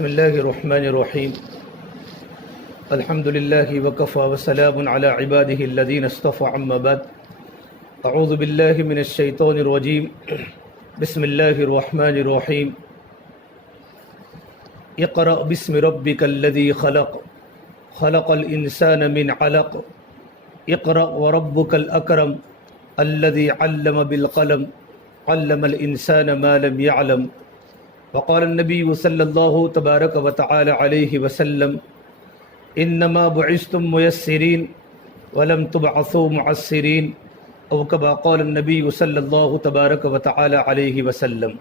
بسم الله الرحمن الرحيم الحمد لله وكفى وسلام على عباده الذين اصطفى أما بعد أعوذ بالله من الشيطان الرجيم بسم الله الرحمن الرحيم اقرأ باسم ربك الذي خلق خلق الإنسان من علق اقرأ وربك الأكرم الذي علم بالقلم علم الإنسان ما لم يعلم وقال النبي صلى الله تبارك وتعالى عليه وسلم إنما بعثتم ميسرين ولم تبعثوا معسرين أو كما قال النبي صلى الله تبارك وتعالى عليه وسلم۔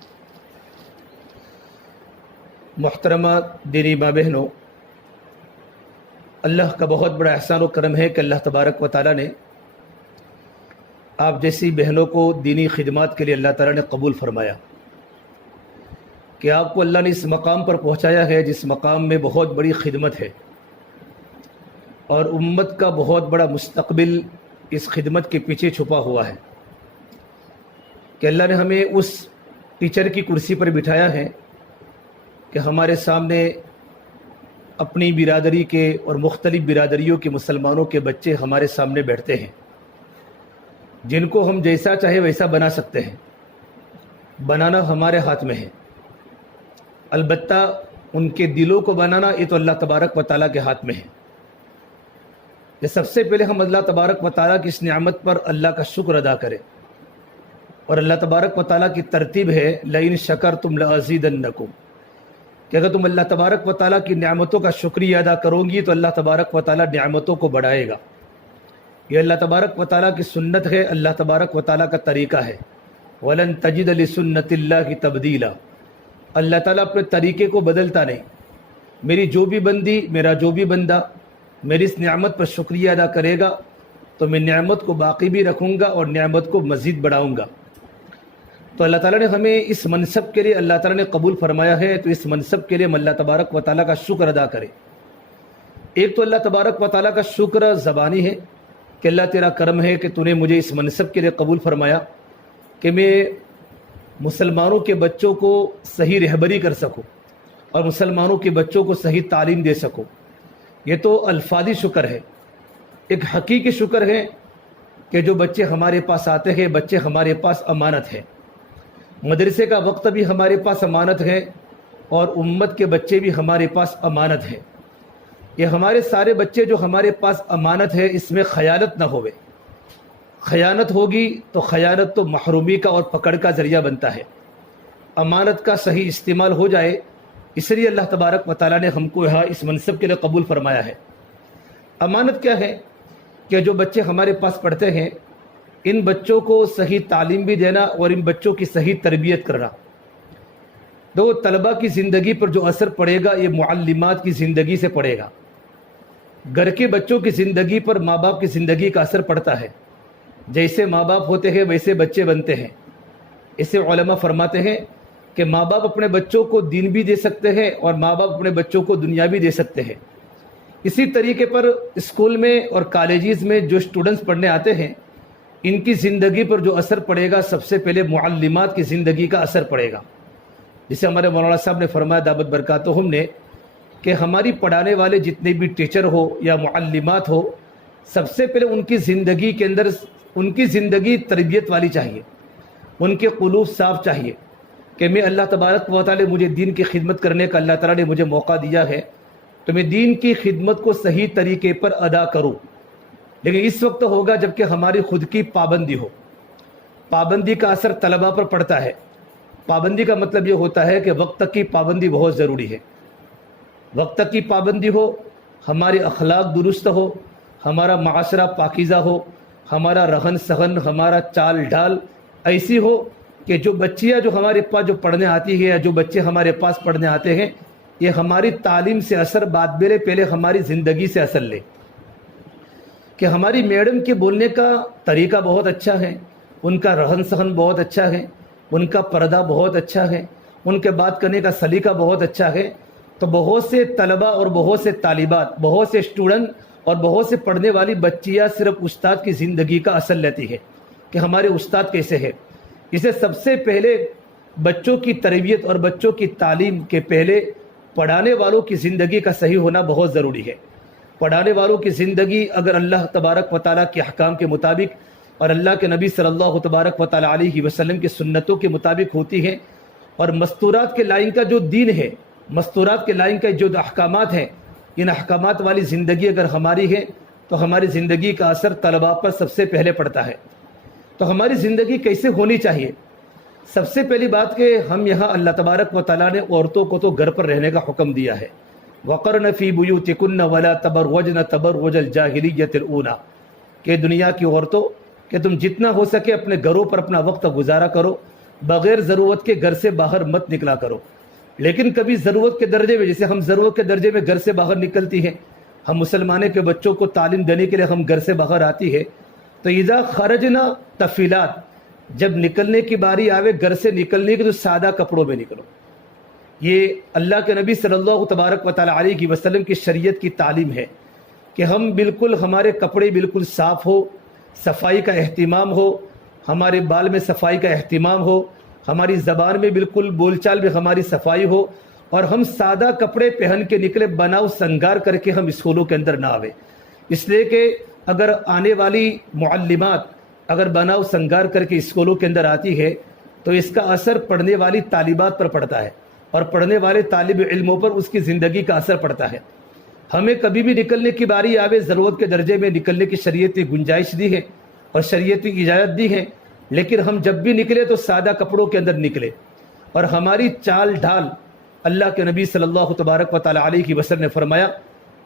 محترمہ دینی ماں بہنوں، اللہ کا بہت بڑا احسان و کرم ہے کہ اللہ تبارک و تعالیٰ نے آپ جیسی بہنوں کو دینی خدمات کے لیے اللہ تعالیٰ نے قبول فرمایا کہ آپ کو اللہ نے اس مقام پر پہنچایا ہے جس مقام میں بہت بڑی خدمت ہے اور امت کا بہت بڑا مستقبل اس خدمت کے پیچھے چھپا ہوا ہے کہ اللہ نے ہمیں اس ٹیچر کی کرسی پر بٹھایا ہے کہ ہمارے سامنے اپنی برادری کے اور مختلف برادریوں کے مسلمانوں کے بچے ہمارے سامنے بیٹھتے ہیں جن کو ہم جیسا چاہے ویسا بنا سکتے ہیں، بنانا ہمارے ہاتھ میں ہے، البتہ ان کے دلوں کو بنانا یہ تو اللہ تبارک و تعالیٰ کے ہاتھ میں ہے۔ یہ سب سے پہلے ہم اللہ تبارک و تعالیٰ کی اس نعمت پر اللہ کا شکر ادا کریں، اور اللہ تبارک و تعالیٰ کی ترتیب ہے لئن شکرتم لازیدنکم، کہ اگر تم اللہ تبارک و تعالیٰ کی نعمتوں کا شکریہ ادا کرو گی تو اللہ تبارک و تعالیٰ نعمتوں کو بڑھائے گا۔ یہ اللہ تبارک و تعالیٰ کی سنت ہے، اللہ تبارک و تعالیٰ کا طریقہ ہے۔ وَلَن تَجِدَ لِسُنَّتِ اللَّهِ تَبْدِيلًا، اللہ تعالیٰ اپنے طریقے کو بدلتا نہیں۔ میری جو بھی بندی، میرا جو بھی بندہ میری اس نعمت پر شکریہ ادا کرے گا تو میں نعمت کو باقی بھی رکھوں گا اور نعمت کو مزید بڑھاؤں گا۔ تو اللہ تعالیٰ نے ہمیں اس منصب کے لیے اللہ تعالیٰ نے قبول فرمایا ہے، تو اس منصب کے لیے ہم اللہ تبارک و تعالیٰ کا شکر ادا کریں۔ ایک تو اللہ تبارک و تعالیٰ کا شکر زبانی ہے کہ اللہ تیرا کرم ہے کہ تو نے مجھے اس منصب کے لیے قبول فرمایا کہ میں مسلمانوں کے بچوں کو صحیح رہبری کر سکوں اور مسلمانوں کے بچوں کو صحیح تعلیم دے سکوں۔ یہ تو الفاظی شکر ہے۔ ایک حقیقی شکر ہے کہ جو بچے ہمارے پاس آتے ہیں، بچے ہمارے پاس امانت ہے، مدرسے کا وقت بھی ہمارے پاس امانت ہے اور امت کے بچے بھی ہمارے پاس امانت ہے۔ یہ ہمارے سارے بچے جو ہمارے پاس امانت ہے، اس میں خیانت نہ ہوئے۔ خیانت ہوگی تو خیانت تو محرومی کا اور پکڑ کا ذریعہ بنتا ہے۔ امانت کا صحیح استعمال ہو جائے، اس لیے اللہ تبارک و تعالیٰ نے ہم کو یہاں اس منصب کے لیے قبول فرمایا ہے۔ امانت کیا ہے کہ جو بچے ہمارے پاس پڑھتے ہیں ان بچوں کو صحیح تعلیم بھی دینا اور ان بچوں کی صحیح تربیت کرنا۔ دو طلبہ کی زندگی پر جو اثر پڑے گا یہ معلمات کی زندگی سے پڑے گا۔ گھر کے بچوں کی زندگی پر ماں باپ کی زندگی کا اثر پڑتا ہے۔ جیسے ماں باپ ہوتے ہیں ویسے بچے بنتے ہیں۔ اسے علماء فرماتے ہیں کہ ماں باپ اپنے بچوں کو دین بھی دے سکتے ہیں اور ماں باپ اپنے بچوں کو دنیا بھی دے سکتے ہیں۔ اسی طریقے پر اسکول میں اور کالجز میں جو اسٹوڈنٹس پڑھنے آتے ہیں ان کی زندگی پر جو اثر پڑے گا سب سے پہلے معلمات کی زندگی کا اثر پڑے گا۔ جسے ہمارے مولانا صاحب نے فرمایا دعوت برکاتہم نے کہ ہماری پڑھانے والے جتنے بھی ٹیچر ہو یا معلمات ہو، سب سے پہلے ان کی زندگی کے اندر ان کی زندگی تربیت والی چاہیے، ان کے قلوب صاف چاہیے کہ میں اللہ تبارک و تعالی مجھے دین کی خدمت کرنے کا اللہ تعالیٰ نے مجھے موقع دیا ہے تو میں دین کی خدمت کو صحیح طریقے پر ادا کروں۔ لیکن اس وقت ہوگا جب کہ ہماری خود کی پابندی ہو۔ پابندی کا اثر طلباء پر پڑتا ہے۔ پابندی کا مطلب یہ ہوتا ہے کہ وقت کی پابندی بہت ضروری ہے۔ وقت کی پابندی ہو، ہمارے اخلاق درست ہو، ہمارا معاشرہ پاکیزہ ہو، ہمارا رہن سہن، ہمارا چال ڈھال ایسی ہو کہ جو بچیاں جو ہمارے پاس جو پڑھنے آتی ہے یا جو بچے ہمارے پاس پڑھنے آتے ہیں یہ ہماری تعلیم سے اثر بعد میں پہلے ہماری زندگی سے اثر لے، کہ ہماری میڈم کے بولنے کا طریقہ بہت اچھا ہے، ان کا رہن سہن بہت اچھا ہے، ان کا پردہ بہت اچھا ہے، ان کے بات کرنے کا سلیقہ بہت اچھا ہے، تو بہت سے طلباء اور بہت سے طالبات، بہت سے اسٹوڈنٹ اور بہت سے پڑھنے والی بچیاں صرف استاد کی زندگی کا اثر لیتی ہے کہ ہمارے استاد کیسے ہے۔ اسے سب سے پہلے بچوں کی تربیت اور بچوں کی تعلیم کے پہلے پڑھانے والوں کی زندگی کا صحیح ہونا بہت ضروری ہے۔ پڑھانے والوں کی زندگی اگر اللہ تبارک و تعالیٰ کے احکام کے مطابق اور اللہ کے نبی صلی اللہ تبارک و تعالیٰ علیہ وسلم کی سنتوں کے مطابق ہوتی ہے، اور مستورات کے لائن کا جو دین ہے، مستورات کے لائن کا جو احکامات ہیں، ان احکامات والی زندگی اگر ہماری ہے تو ہماری زندگی کا اثر طلباء پر سب سے پہلے پڑتا ہے۔ تو ہماری زندگی کیسے ہونی چاہیے؟ سب سے پہلی بات کہ ہم یہاں اللہ تبارک و تعالیٰ نے عورتوں کو تو گھر پر رہنے کا حکم دیا ہے، وَقَرْنَ فِي بُيُوتِكُنَّ وَلَا تَبَرَّجْنَ تَبَرُّجَ الْجَاهِلِيَّةِ الْأُولَىٰ، کہ دنیا کی عورتوں کہ تم جتنا ہو سکے اپنے گھروں پر اپنا وقت گزارا کرو، بغیر ضرورت کے گھر سے باہر مت نکلا کرو۔ لیکن کبھی ضرورت کے درجے میں، جیسے ہم ضرورت کے درجے میں گھر سے باہر نکلتی ہیں، ہم مسلمانوں کے بچوں کو تعلیم دینے کے لیے ہم گھر سے باہر آتی ہے، تو اذا خرجنا تفیلات، جب نکلنے کی باری آوے گھر سے نکلنے کی تو سادہ کپڑوں میں نکلو۔ یہ اللہ کے نبی صلی اللہ تبارک و تعالیٰ علیہ وسلم کی شریعت کی تعلیم ہے کہ ہم بالکل ہمارے کپڑے بالکل صاف ہو، صفائی کا اہتمام ہو، ہمارے بال میں صفائی کا اہتمام ہو، ہماری زبان میں بالکل بول چال میں ہماری صفائی ہو، اور ہم سادہ کپڑے پہن کے نکلے، بناؤ سنگار کر کے ہم اسکولوں کے اندر نہ آوے۔ اس لیے کہ اگر آنے والی معلمات اگر بناؤ سنگار کر کے اسکولوں کے اندر آتی ہے تو اس کا اثر پڑھنے والی طالبات پر پڑتا ہے، اور پڑھنے والے طالب علموں پر اس کی زندگی کا اثر پڑتا ہے۔ ہمیں کبھی بھی نکلنے کی باری آوے ضرورت کے درجے میں نکلنے کی شریعتی گنجائش دی ہے اور شریعتی اجازت دی ہے، لیکن ہم جب بھی نکلے تو سادہ کپڑوں کے اندر نکلے، اور ہماری چال ڈھال اللہ کے نبی صلی اللہ تبارک و تعالیٰ علیہ وسلم نے فرمایا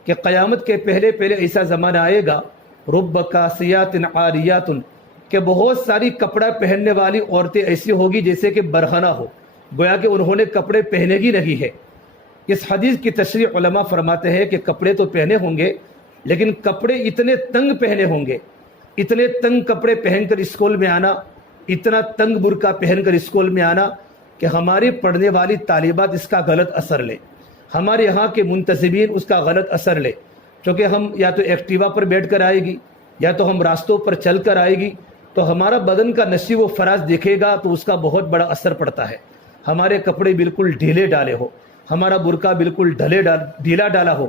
کہ قیامت کے پہلے ایسا زمانہ آئے گا، رب کاسیات عاریات، کہ بہت ساری کپڑا پہننے والی عورتیں ایسی ہوگی جیسے کہ برہنہ ہو، گویا کہ انہوں نے کپڑے پہنے ہی نہیں ہے۔ اس حدیث کی تشریح علماء فرماتے ہیں کہ کپڑے تو پہنے ہوں گے، لیکن کپڑے اتنے تنگ پہنے ہوں گے، اتنے تنگ کپڑے پہن کر اسکول میں آنا، اتنا تنگ برقع پہن کر اسکول میں آنا کہ ہماری پڑھنے والی طالبات اس کا غلط اثر لے، ہمارے یہاں کے منتظمین اس کا غلط اثر لے، کیونکہ ہم یا تو ایکٹیوا پر بیٹھ کر آئے گی یا تو ہم راستوں پر چل کر آئے گی، تو ہمارا بدن کا نشیب و فراز دیکھے گا تو اس کا بہت بڑا اثر پڑتا ہے۔ ہمارے کپڑے بالکل ڈھیلے ڈالے ہو، ہمارا برقع بالکل ڈھیلا ڈالا ہو۔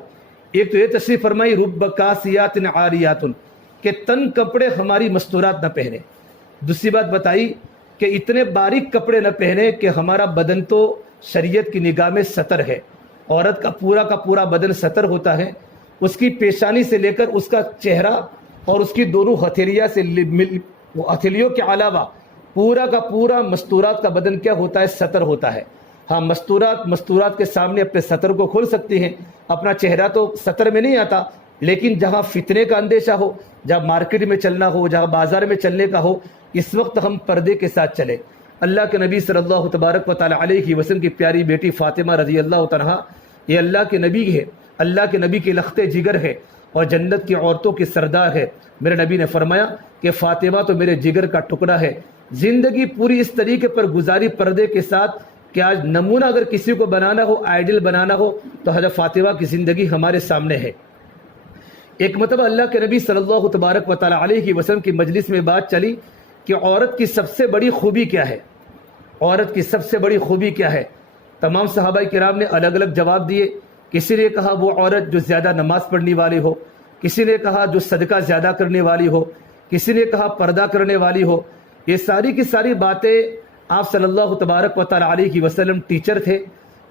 ایک تو یہ تشریح فرمائی رب کاسیات عاریات، کہ تن کپڑے ہماری مستورات نہ پہنے۔ دوسری بات بتائی کہ اتنے باریک کپڑے نہ پہنے کہ ہمارا بدن تو شریعت کی نگاہ میں ستر ہے، عورت کا پورا بدن ستر ہوتا ہے، اس کی پیشانی سے لے کر اس کا چہرہ اور اس کی دونوں ہتھیلیوں کے علاوہ پورا کا پورا مستورات کا بدن کیا ہوتا ہے؟ ستر ہوتا ہے۔ ہاں، مستورات کے سامنے اپنے ستر کو کھول سکتی ہیں، اپنا چہرہ تو ستر میں نہیں آتا، لیکن جہاں فتنے کا اندیشہ ہو، جہاں مارکیٹ میں چلنا ہو، جہاں بازار میں چلنے کا ہو، اس وقت ہم پردے کے ساتھ چلیں۔ اللہ کے نبی صلی اللہ تبارک و تعالیٰ علیہ وسلم کی پیاری بیٹی فاطمہ رضی اللہ عنہا، یہ اللہ کے نبی ہے، اللہ کے نبی کے لخت جگر ہے اور جنت کی عورتوں کی سردار ہے۔ میرے نبی نے فرمایا کہ فاطمہ تو میرے جگر کا ٹکڑا ہے۔ زندگی پوری اس طریقے پر گزاری پردے کے ساتھ کہ آج نمونہ اگر کسی کو بنانا ہو، آئیڈل بنانا ہو، تو حضرت فاطمہ کی زندگی ہمارے سامنے ہے۔ ایک مرتبہ اللہ کے نبی صلی اللہ تبارک و تعالیٰ علیہ وسلم کی مجلس میں بات چلی کہ عورت کی سب سے بڑی خوبی کیا ہے، عورت کی سب سے بڑی خوبی کیا ہے؟ تمام صحابہ کرام نے الگ الگ جواب دیے۔ کسی نے کہا وہ عورت جو زیادہ نماز پڑھنے والی ہو، کسی نے کہا جو صدقہ زیادہ کرنے والی ہو، کسی نے کہا پردہ کرنے والی ہو۔ یہ ساری کی ساری باتیں، آپ صلی اللہ تبارک و تعالیٰ علیہ وسلم ٹیچر تھے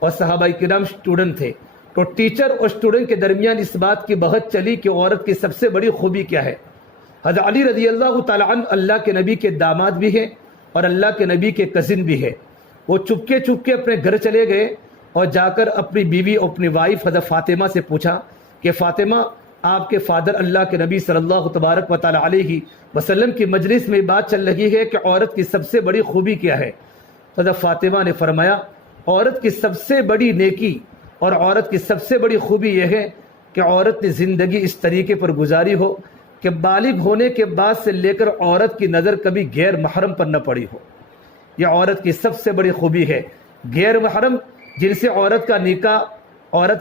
اور صحابہ کرام اسٹوڈنٹ تھے، تو ٹیچر اور اسٹوڈنٹ کے درمیان اس بات کی بحث چلی کہ عورت کی سب سے بڑی خوبی کیا ہے۔ حضرت علی رضی اللہ تعالیٰ عنہ اللہ کے نبی کے داماد بھی ہیں اور اللہ کے نبی کے کزن بھی ہے۔ وہ چپکے اپنے گھر چلے گئے اور جا کر اپنی بیوی اور اپنی وائف حضرت فاطمہ سے پوچھا کہ فاطمہ، آپ کے فادر اللہ کے نبی صلی اللہ تبارک و تعالیٰ علیہ وسلم کی مجلس میں بات چل رہی ہے کہ عورت کی سب سے بڑی خوبی کیا ہے؟ حضرت فاطمہ نے فرمایا عورت کی سب سے بڑی نیکی اور عورت کی سب سے بڑی خوبی یہ ہے کہ عورت نے زندگی اس طریقے پر گزاری ہو کہ بالغ ہونے کے بعد سے لے کر عورت کی نظر کبھی غیر محرم پر نہ پڑی ہو۔ یہ عورت کی سب سے بڑی خوبی ہے۔ غیر محرم جن سے عورت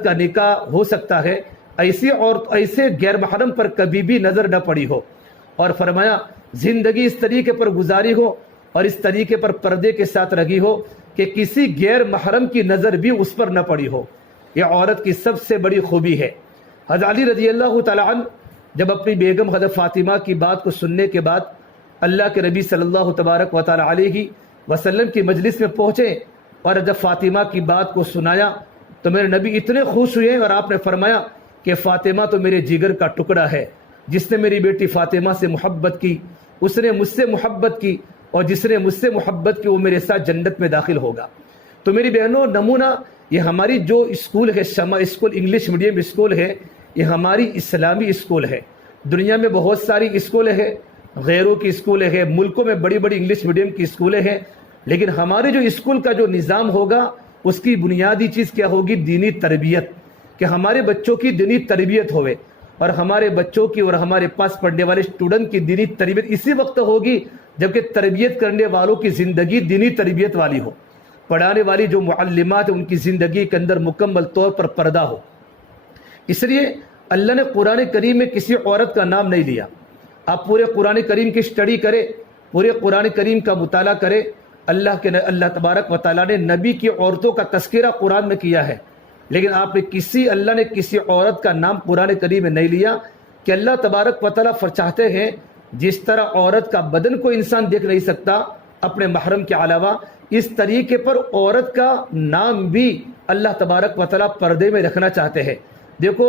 کا نکاح ہو سکتا ہے، ایسے غیر محرم پر کبھی بھی نظر نہ پڑی ہو، اور فرمایا زندگی اس طریقے پر گزاری ہو اور اس طریقے پر پردے کے ساتھ رہی ہو کہ کسی غیر محرم کی نظر بھی اس پر نہ پڑی ہو۔ یہ عورت کی سب سے بڑی خوبی ہے۔ حضرت علی رضی اللہ تعالیٰ عنہ جب اپنی بیگم حضرت فاطمہ کی بات کو سننے کے بعد اللہ کے نبی صلی اللہ تبارک و تعالیٰ علیہ وسلم کی مجلس میں پہنچے اور جب فاطمہ کی بات کو سنایا تو میرے نبی اتنے خوش ہوئے اور آپ نے فرمایا کہ فاطمہ تو میرے جگر کا ٹکڑا ہے، جس نے میری بیٹی فاطمہ سے محبت کی اس نے مجھ سے محبت کی، اور جس نے مجھ سے محبت کی وہ میرے ساتھ جنت میں داخل ہوگا۔ تو میری بہنوں، نمونہ یہ ہماری جو اسکول ہے، شمع اسکول انگلش میڈیم اسکول ہے، یہ ہماری اسلامی اسکول ہے۔ دنیا میں بہت ساری اسکولیں ہیں، غیروں کی اسکولیں ہیں، ملکوں میں بڑی بڑی انگلش میڈیم کی اسکولیں ہیں، لیکن ہمارے جو اسکول کا جو نظام ہوگا اس کی بنیادی چیز کیا ہوگی؟ دینی تربیت، کہ ہمارے بچوں کی دینی تربیت ہوئے، اور ہمارے بچوں کی اور ہمارے پاس پڑھنے والے اسٹوڈنٹ کی دینی تربیت اسی وقت ہوگی جبکہ تربیت کرنے والوں کی زندگی دینی تربیت والی ہو، پڑھانے والی جو معلمات ہیں ان کی زندگی کے اندر مکمل طور پر پردہ ہو۔ اس لیے اللہ نے قرآن کریم میں کسی عورت کا نام نہیں لیا۔ آپ پورے قرآن کریم کی اسٹڈی کریں، پورے قرآن کریم کا مطالعہ کریں، اللہ تبارک و تعالیٰ نے نبی کی عورتوں کا تذکرہ قرآن میں کیا ہے، لیکن آپ نے اللہ نے کسی عورت کا نام قرآن کریم میں نہیں لیا، کہ اللہ تبارک و تعالیٰ چاہتے ہیں جس طرح عورت کا بدن کو انسان دیکھ نہیں سکتا اپنے محرم کے علاوہ، اس طریقے پر عورت کا نام بھی اللہ تبارک و تعالیٰ پردے میں رکھنا چاہتے ہیں۔ دیکھو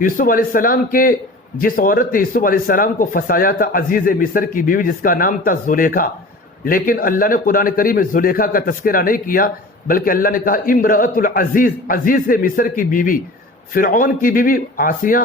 یوسف علیہ السلام کے جس عورت نے یوسف علیہ السلام کو پھنسایا تھا، عزیز مصر کی بیوی جس کا نام تھا زلیخا، لیکن اللہ نے قرآن کریم میں زلیخا کا تذکرہ نہیں کیا، بلکہ اللہ نے کہا امرأۃ العزیز، عزیز مصر کی بیوی، فرعون کی بیوی آسیہ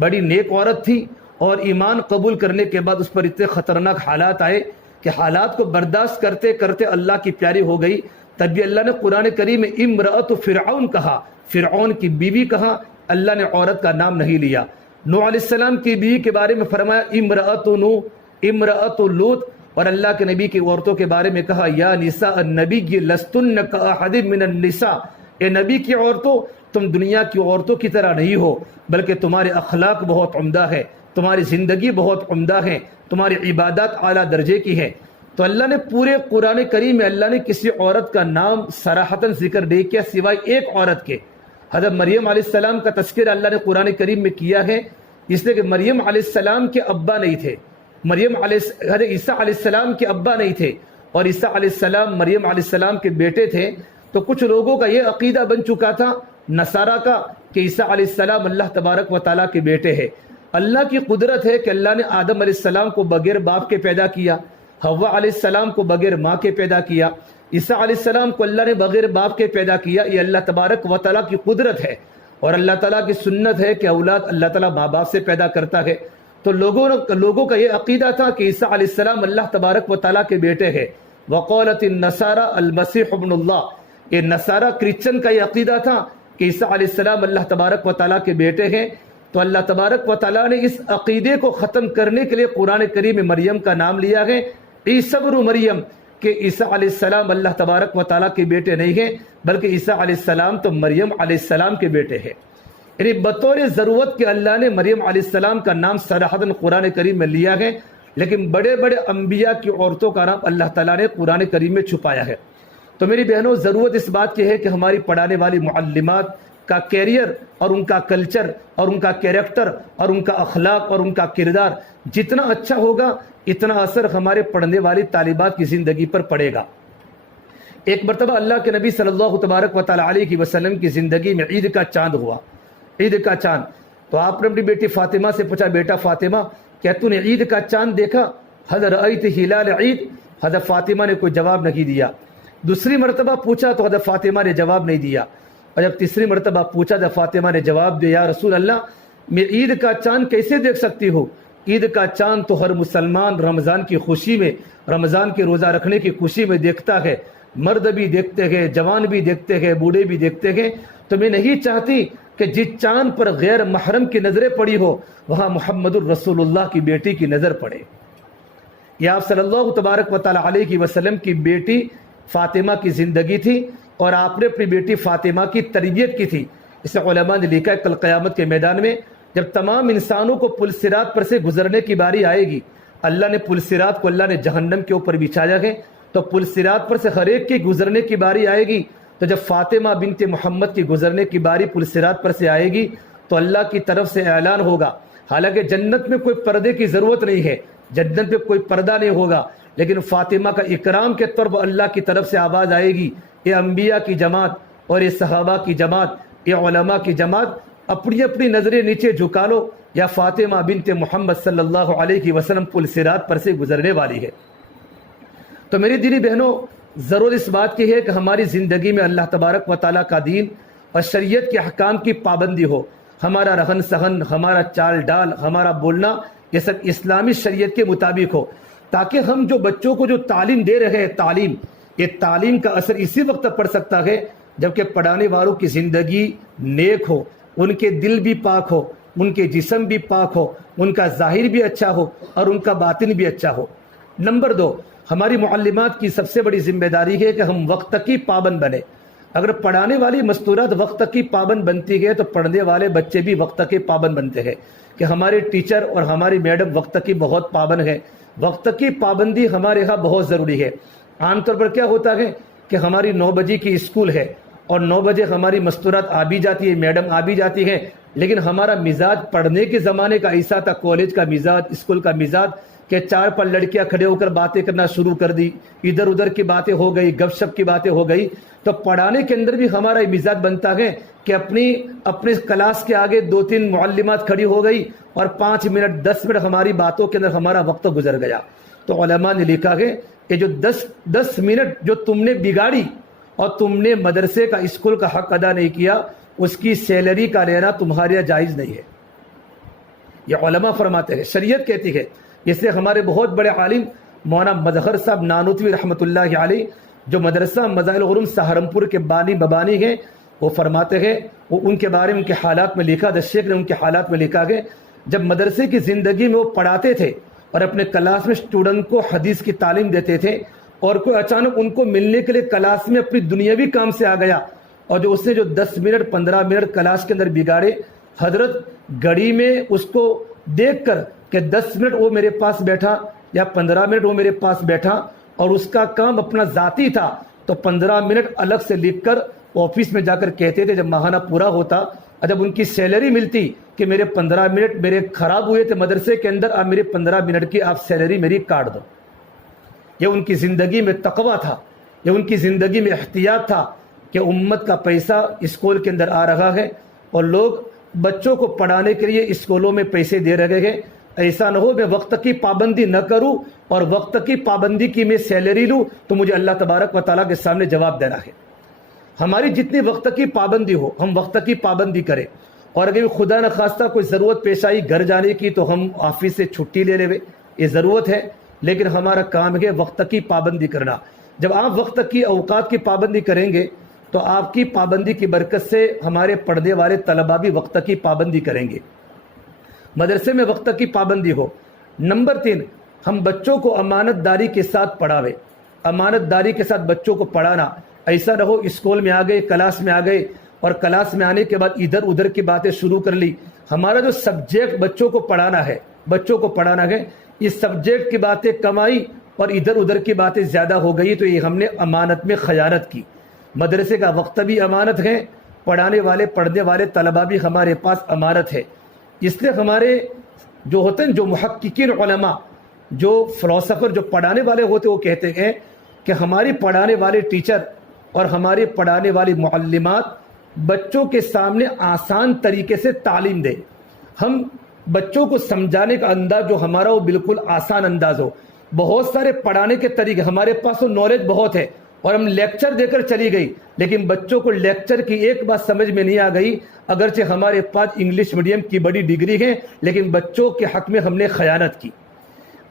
بڑی نیک عورت تھی، اور ایمان قبول کرنے کے بعد اس پر اتنے خطرناک حالات آئے کہ حالات کو برداشت کرتے کرتے اللہ کی پیاری ہو گئی، تب بھی اللہ نے قرآن کریم میں امرأۃ فرعون کہا، فرعون کی بیوی کہا، اللہ نے عورت کا نام نہیں لیا۔ نوح علیہ السلام کی بیوی کے بارے میں فرمایا امرأۃ نوح، امرأۃ لوط، اور اللہ کے نبی کی عورتوں کے بارے میں کہا یا نساء النبی لستن کاحد من النساء، اے نبی کی عورتوں تم دنیا کی عورتوں کی طرح نہیں ہو، بلکہ تمہارے اخلاق بہت عمدہ ہے، تمہاری زندگی بہت عمدہ ہے، تمہاری عبادات اعلیٰ درجے کی ہے۔ تو اللہ نے پورے قرآن کریم میں اللہ نے کسی عورت کا نام صراحتاً ذکر نہیں کیا سوائے ایک عورت کے۔ حضرت مریم علیہ السلام کا تذکرہ اللہ نے قرآن کریم میں کیا ہے، اس لیے کہ مریم علیہ السلام کے ابا نہیں تھے، حضرت عیسیٰ علیہ السلام کے ابا نہیں تھے، اور عیسیٰ علیہ السلام مریم علیہ السلام کے بیٹے تھے۔ تو کچھ لوگوں کا یہ عقیدہ بن چکا تھا نصارہ کا کہ عیسیٰ علیہ السلام اللہ تبارک و تعالیٰ کے بیٹے ہیں۔ اللہ کی قدرت ہے کہ اللہ نے آدم علیہ السلام کو بغیر باپ کے پیدا کیا، حوا علیہ السلام کو بغیر ماں کے پیدا کیا، عیسیٰ علیہ السلام کو اللہ نے بغیر باپ کے پیدا کیا۔ یہ اللہ تبارک و تعالیٰ کی قدرت ہے، اور اللہ تعالیٰ کی سنت ہے کہ اولاد اللہ تعالیٰ ماں باپ سے پیدا کرتا ہے۔ تو لوگوں کا یہ عقیدہ تھا کہ عیسیٰ علیہ السلام اللہ تبارک و تعالیٰ کے بیٹے ہیں۔ وقالت النصارى المسیح ابن اللہ، یہ نصارہ کرسچن کا یہ عقیدہ تھا کہ عیسیٰ علیہ السلام اللہ تبارک و تعالیٰ کے بیٹے ہیں۔ تو اللہ تبارک و تعالیٰ نے اس عقیدے کو ختم کرنے کے لیے قرآن کریم میں مریم کا نام لیا ہے، عیسیٰ ابن مریم، کہ عیسیٰ علیہ السلام اللہ تبارک و تعالیٰ کے بیٹے نہیں ہیں، بلکہ عیسیٰ علیہ السلام تو مریم علیہ السلام کے بیٹے ہیں۔ یعنی بطور ضرورت کہ اللہ نے مریم علیہ السلام کا نام صراحتاً قرآن کریم میں لیا ہے، لیکن بڑے بڑے انبیاء کی عورتوں کا نام اللہ تعالیٰ نے قرآن کریم میں چھپایا ہے۔ تو میری بہنوں، ضرورت اس بات کی ہے کہ ہماری پڑھانے والی معلمات کا کیریئر اور ان کا کلچر اور ان کا کیریکٹر اور ان کا اخلاق اور ان کا کردار جتنا اچھا ہوگا اتنا اثر ہمارے پڑھنے والی طالبات کی زندگی پر پڑے گا۔ ایک مرتبہ اللہ کے نبی صلی اللہ تبارک و تعالیٰ علیہ وسلم کی زندگی میں عید کا چاند ہوا، عید کا چاند۔ تو آپ نے اپنی بیٹی فاطمہ سے پوچھا بیٹا فاطمہ کیا تو نے عید کا چاند دیکھا؟ حضرت رأیت ہلال عید، حضرت فاطمہ نے کوئی جواب نہیں دیا۔ دوسری مرتبہ پوچھا تو حضرت فاطمہ نے جواب نہیں دیا، اور جب تیسری مرتبہ پوچھا تو فاطمہ نے جواب دیا یا رسول اللہ میں عید کا چاند کیسے دیکھ سکتی ہوں؟ عید کا چاند تو ہر مسلمان رمضان کی خوشی میں، رمضان کے روزہ رکھنے کی خوشی میں دیکھتا ہے، مرد بھی دیکھتے ہیں، جوان بھی دیکھتے ہیں، بوڑھے بھی دیکھتے ہیں۔ تو میں نہیں چاہتی کہ جس چاند پر غیر محرم کی نظریں پڑی ہو وہاں محمد الرسول اللہ کی بیٹی کی نظر پڑے۔ یہ آپ صلی اللہ تبارک و تعالیٰ علیہ وسلم کی بیٹی فاطمہ کی زندگی تھی، اور آپ نے اپنی بیٹی فاطمہ کی تربیت کی تھی۔ اسے علماء نے لکھا ہے کل قیامت کے میدان میں جب تمام انسانوں کو پل صراط پر سے گزرنے کی باری آئے گی، اللہ نے پل صراط کو اللہ نے جہنم کے اوپر بچھایا ہے، تو پل صراط پر سے ہر ایک کی گزرنے کی باری آئے گی، تو جب فاطمہ بنت محمد کی گزرنے کی باری پل صراط پر سے آئے گی تو اللہ کی طرف سے اعلان ہوگا. حالانکہ جنت میں کوئی پردے کی ضرورت نہیں ہے، جنت میں کوئی پردہ نہیں ہوگا، لیکن فاطمہ کا اکرام کے طور پر اللہ کی طرف سے آواز آئے گی، اے انبیاء کی جماعت اور اے صحابہ کی جماعت، اے علماء کی جماعت، اپنی اپنی نظریں نیچے جھکا لو، یا فاطمہ بنت محمد صلی اللہ علیہ وسلم پل صراط پر سے گزرنے والی ہے. تو میری دینی بہنوں، ضرور اس بات کی ہے کہ ہماری زندگی میں اللہ تبارک و تعالیٰ کا دین اور شریعت کے احکام کی پابندی ہو. ہمارا رہن سہن، ہمارا چال ڈال، ہمارا بولنا، یہ سب اسلامی شریعت کے مطابق ہو، تاکہ ہم جو بچوں کو جو تعلیم دے رہے ہیں، یہ تعلیم کا اثر اسی وقت پڑ سکتا ہے جبکہ پڑھانے والوں کی زندگی نیک ہو، ان کے دل بھی پاک ہو، ان کے جسم بھی پاک ہو، ان کا ظاہر بھی اچھا ہو اور ان کا باطن بھی اچھا ہو. نمبر 2، ہماری معلمات کی سب سے بڑی ذمہ داری ہے کہ ہم وقت کی پابند بنیں. اگر پڑھانے والی مستورات وقت کی پابند بنتی ہے تو پڑھنے والے بچے بھی وقت کے پابند بنتے ہیں کہ ہمارے ٹیچر اور ہماری میڈم وقت کی بہت پابند ہے. وقت کی پابندی ہمارے ہاں بہت ضروری ہے. عام طور پر کیا ہوتا ہے کہ ہماری 9 بجے کی اسکول ہے اور 9 بجے ہماری مستورات آ بھی جاتی ہے، میڈم آ بھی جاتی ہیں، لیکن ہمارا مزاج پڑھنے کے زمانے کا ایسا تھا، کالج کا مزاج، اسکول کا مزاج، کہ 4 پر لڑکیاں کھڑے ہو کر باتیں کرنا شروع کر دی، ادھر ادھر کی باتیں ہو گئی، گپ شپ کی باتیں ہو گئی. تو پڑھانے کے اندر بھی ہمارا مزاج بنتا ہے کہ اپنے کلاس کے آگے 2-3 معلمات کھڑی ہو گئی اور 5 منٹ 10 منٹ ہماری باتوں کے اندر ہمارا وقت گزر گیا. تو علماء نے لکھا ہے کہ جو 10 منٹ جو تم نے بگاڑی اور تم نے مدرسے کا، اسکول کا حق ادا نہیں کیا، اس کی سیلری کا لینا تمہارے یہاں جائز نہیں ہے. یہ علماء فرماتے ہیں، شریعت کہتی ہے. اس لیے ہمارے بہت بڑے عالم مولانا مظہر صاحب نانوتوی رحمۃ اللہ علیہ، جو مدرسہ مظاہر العلوم سہارنپور کے بانی ہیں، وہ فرماتے ہیں، وہ ان کے بارے میں ان کے حالات میں لکھا، شیخ نے ان کے حالات میں لکھا کہ جب مدرسے کی زندگی میں وہ پڑھاتے تھے اور اپنے کلاس میں اسٹوڈنٹ کو حدیث کی تعلیم دیتے تھے، اور کوئی اچانک ان کو ملنے کے لیے کلاس میں اپنی دنیاوی کام سے آ گیا، اور جو اس نے جو 10 منٹ 15 منٹ کلاس کے اندر بگاڑے، حضرت گھڑی میں اس کو دیکھ کر کہ 10 منٹ وہ میرے پاس بیٹھا یا 15 منٹ وہ میرے پاس بیٹھا اور اس کا کام اپنا ذاتی تھا، تو 15 منٹ الگ سے لکھ کر آفس میں جا کر کہتے تھے جب ماہانہ پورا ہوتا اور جب ان کی سیلری ملتی کہ میرے 15 منٹ میرے خراب ہوئے تھے مدرسے کے اندر، اب میرے 15 منٹ کی آپ سیلری میری کاٹ دو. یہ ان کی زندگی میں تقویٰ تھا، یہ ان کی زندگی میں احتیاط تھا کہ امت کا پیسہ اسکول کے اندر آ رہا ہے اور لوگ بچوں کو پڑھانے کے لیے اسکولوں میں پیسے دے رہے ہیں. ایسا نہ ہو میں وقت کی پابندی نہ کروں اور وقت کی پابندی کی میں سیلری لوں تو مجھے اللہ تبارک و تعالیٰ کے سامنے جواب دینا ہے. ہماری جتنی وقت کی پابندی ہو ہم وقت کی پابندی کریں، اور اگر خدا نخواستہ کوئی ضرورت پیش آئی گھر جانے کی تو ہم آفس سے چھٹی لے لیں، یہ ضرورت ہے، لیکن ہمارا کام ہے وقت کی پابندی کرنا. جب آپ وقت کی اوقات کی پابندی کریں گے تو آپ کی پابندی کی برکت سے ہمارے پڑھنے والے طلباء بھی وقت کی پابندی کریں گے. مدرسے میں وقت کی پابندی ہو. نمبر 3، ہم بچوں کو امانت داری کے ساتھ پڑھاوے. امانت داری کے ساتھ بچوں کو پڑھانا، ایسا نہ ہو اسکول میں آ گئے، کلاس میں آ گئے اور کلاس میں آنے کے بعد ادھر ادھر کی باتیں شروع کر لی. ہمارا جو سبجیکٹ بچوں کو پڑھانا ہے اس سبجیکٹ کی باتیں کم آئی اور ادھر ادھر کی باتیں زیادہ ہو گئی تو یہ ہم نے امانت میں خیانت کی. مدرسے کا وقت بھی امانت ہے، پڑھنے والے طلباء بھی ہمارے پاس امانت ہے. اس لیے ہمارے جو ہوتے ہیں، جو محققین علماء، جو فلسفر، جو پڑھانے والے ہوتے، وہ کہتے ہیں کہ ہماری پڑھانے والے ٹیچر اور ہماری پڑھانے والی معلمات بچوں کے سامنے آسان طریقے سے تعلیم دیں. ہم بچوں کو سمجھانے کا انداز جو ہمارا وہ بالکل آسان انداز ہو. بہت سارے پڑھانے کے طریقے، ہمارے پاس تو نالج بہت ہے اور ہم لیکچر دے کر چلی گئی، لیکن بچوں کو لیکچر کی ایک بات سمجھ میں نہیں آ گئی. اگرچہ ہمارے پاس انگلش میڈیم کی بڑی ڈگری ہے لیکن بچوں کے حق میں ہم نے خیانت کی.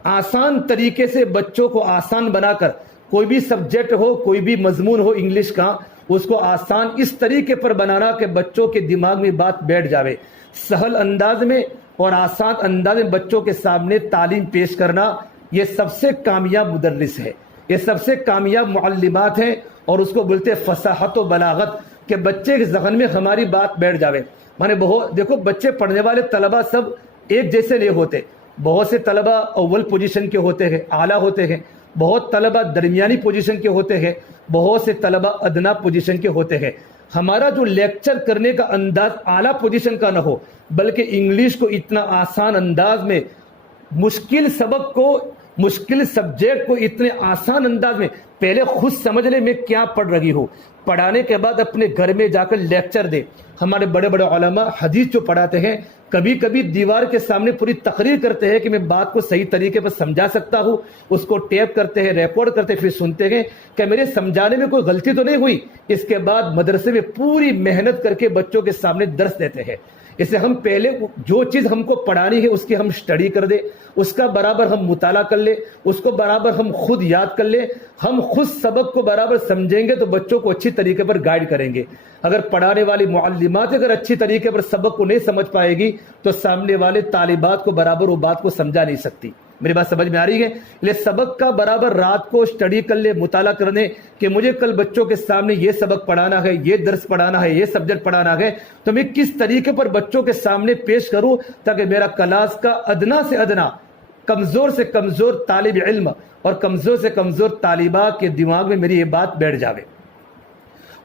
آسان طریقے سے بچوں کو آسان بنا کر، کوئی بھی سبجیکٹ ہو، کوئی بھی مضمون ہو انگلش کا، اس کو آسان اس طریقے پر بنانا کہ بچوں کے دماغ میں بات بیٹھ جاوے. سہل انداز میں اور آسان انداز میں بچوں کے سامنے تعلیم پیش کرنا، یہ سب سے کامیاب مدرس ہے، یہ سب سے کامیاب معلمات ہیں. اور اس کو بولتے فصاحت و بلاغت، کہ بچے کے ذہن میں ہماری بات بیٹھ جاوے. دیکھو بچے پڑھنے والے طلبہ سب ایک جیسے نہیں ہوتے. بہت سے طلبہ اول پوزیشن کے ہوتے ہیں، اعلیٰ ہوتے ہیں، بہت طلبہ درمیانی پوزیشن کے ہوتے ہیں، بہت سے طلبہ ادنا پوزیشن کے ہوتے ہیں. ہمارا جو لیکچر کرنے کا انداز اعلیٰ پوزیشن کا نہ ہو بلکہ انگلش کو اتنا آسان انداز میں، مشکل سبق کو، مشکل سبجیکٹ کو اتنے آسان انداز میں پہلے خود سمجھ لے میں کیا پڑھ رہی ہوں، پڑھانے کے بعد اپنے گھر میں جا کر لیکچر دے. ہمارے بڑے بڑے علماء حدیث جو پڑھاتے ہیں کبھی کبھی دیوار کے سامنے پوری تقریر کرتے ہیں کہ میں بات کو صحیح طریقے پر سمجھا سکتا ہوں، اس کو ٹیپ کرتے ہیں، ریکارڈ کرتے ہیں، پھر سنتے ہیں کہ میرے سمجھانے میں کوئی غلطی تو نہیں ہوئی. اس کے بعد مدرسے میں پوری محنت کر کے بچوں کے سامنے درس دیتے ہیں. اسے ہم پہلے جو چیز ہم کو پڑھانی ہے اس کی ہم اسٹڈی کر دیں، اس کا برابر ہم مطالعہ کر لیں، اس کو برابر ہم خود یاد کر لیں. ہم خود سبق کو برابر سمجھیں گے تو بچوں کو اچھی طریقے پر گائیڈ کریں گے. اگر پڑھانے والی معلمات اگر اچھی طریقے پر سبق کو نہیں سمجھ پائے گی تو سامنے والے طالبات کو برابر وہ بات کو سمجھا نہیں سکتی. میری بات سمجھ میں آ رہی ہے؟ لے سبق کا برابر رات کو اسٹڈی کر لے، مطالعہ کرنے کہ مجھے کل بچوں کے سامنے یہ سبق پڑھانا ہے، یہ درس پڑھانا ہے، یہ سبجیکٹ پڑھانا ہے، تو میں کس طریقے پر بچوں کے سامنے پیش کروں تاکہ میرا کلاس کا ادنا سے ادنا، کمزور سے کمزور طالب علم اور کمزور سے کمزور طالبات کے دماغ میں میری یہ بات بیٹھ جاوے.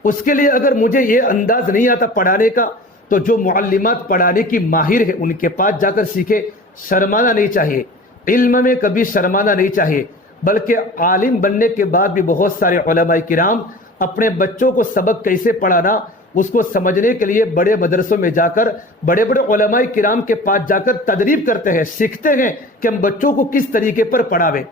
اس کے لیے اگر مجھے یہ انداز نہیں آتا پڑھانے کا تو جو معلمات پڑھانے کی ماہر ہے ان کے پاس جا کر سیکھے. شرمانا نہیں چاہیے، علم میں کبھی شرمانا نہیں چاہیے، بلکہ عالم بننے کے بعد بھی بہت سارے علماء کرام اپنے بچوں کو سبق کیسے پڑھانا اس کو سمجھنے کے لیے بڑے مدرسوں میں جا کر بڑے بڑے علماء کرام کے پاس جا کر تدریب کرتے ہیں، سیکھتے ہیں کہ ہم بچوں کو کس طریقے پر پڑھاویں.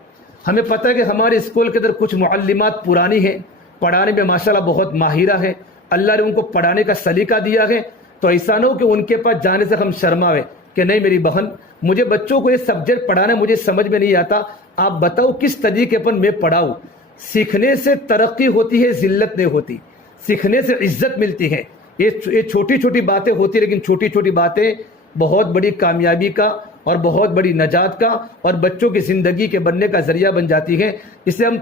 ہمیں پتہ ہے کہ ہمارے اسکول کے اندر کچھ معلمات پرانی ہیں، پڑھانے میں ماشاءاللہ بہت ماہرہ ہے، اللہ نے ان کو پڑھانے کا سلیقہ دیا ہے. تو ایسا نہ ہو کہ ان کے پاس جانے سے ہم شرماویں کہ نہیں میری بہن مجھے بچوں کو یہ سبجیکٹ پڑھانا مجھے سمجھ میں نہیں آتا، آپ بتاؤ کس طریقے پر میں پڑھاؤں. سیکھنے سے ترقی ہوتی ہے، ذلت نہیں ہوتی. سیکھنے سے عزت ملتی ہے. یہ چھوٹی چھوٹی باتیں ہوتی ہیں لیکن چھوٹی چھوٹی باتیں بہت بڑی کامیابی کا اور بہت بڑی نجات کا اور بچوں کی زندگی کے بننے کا ذریعہ بن جاتی ہے. اسے ہم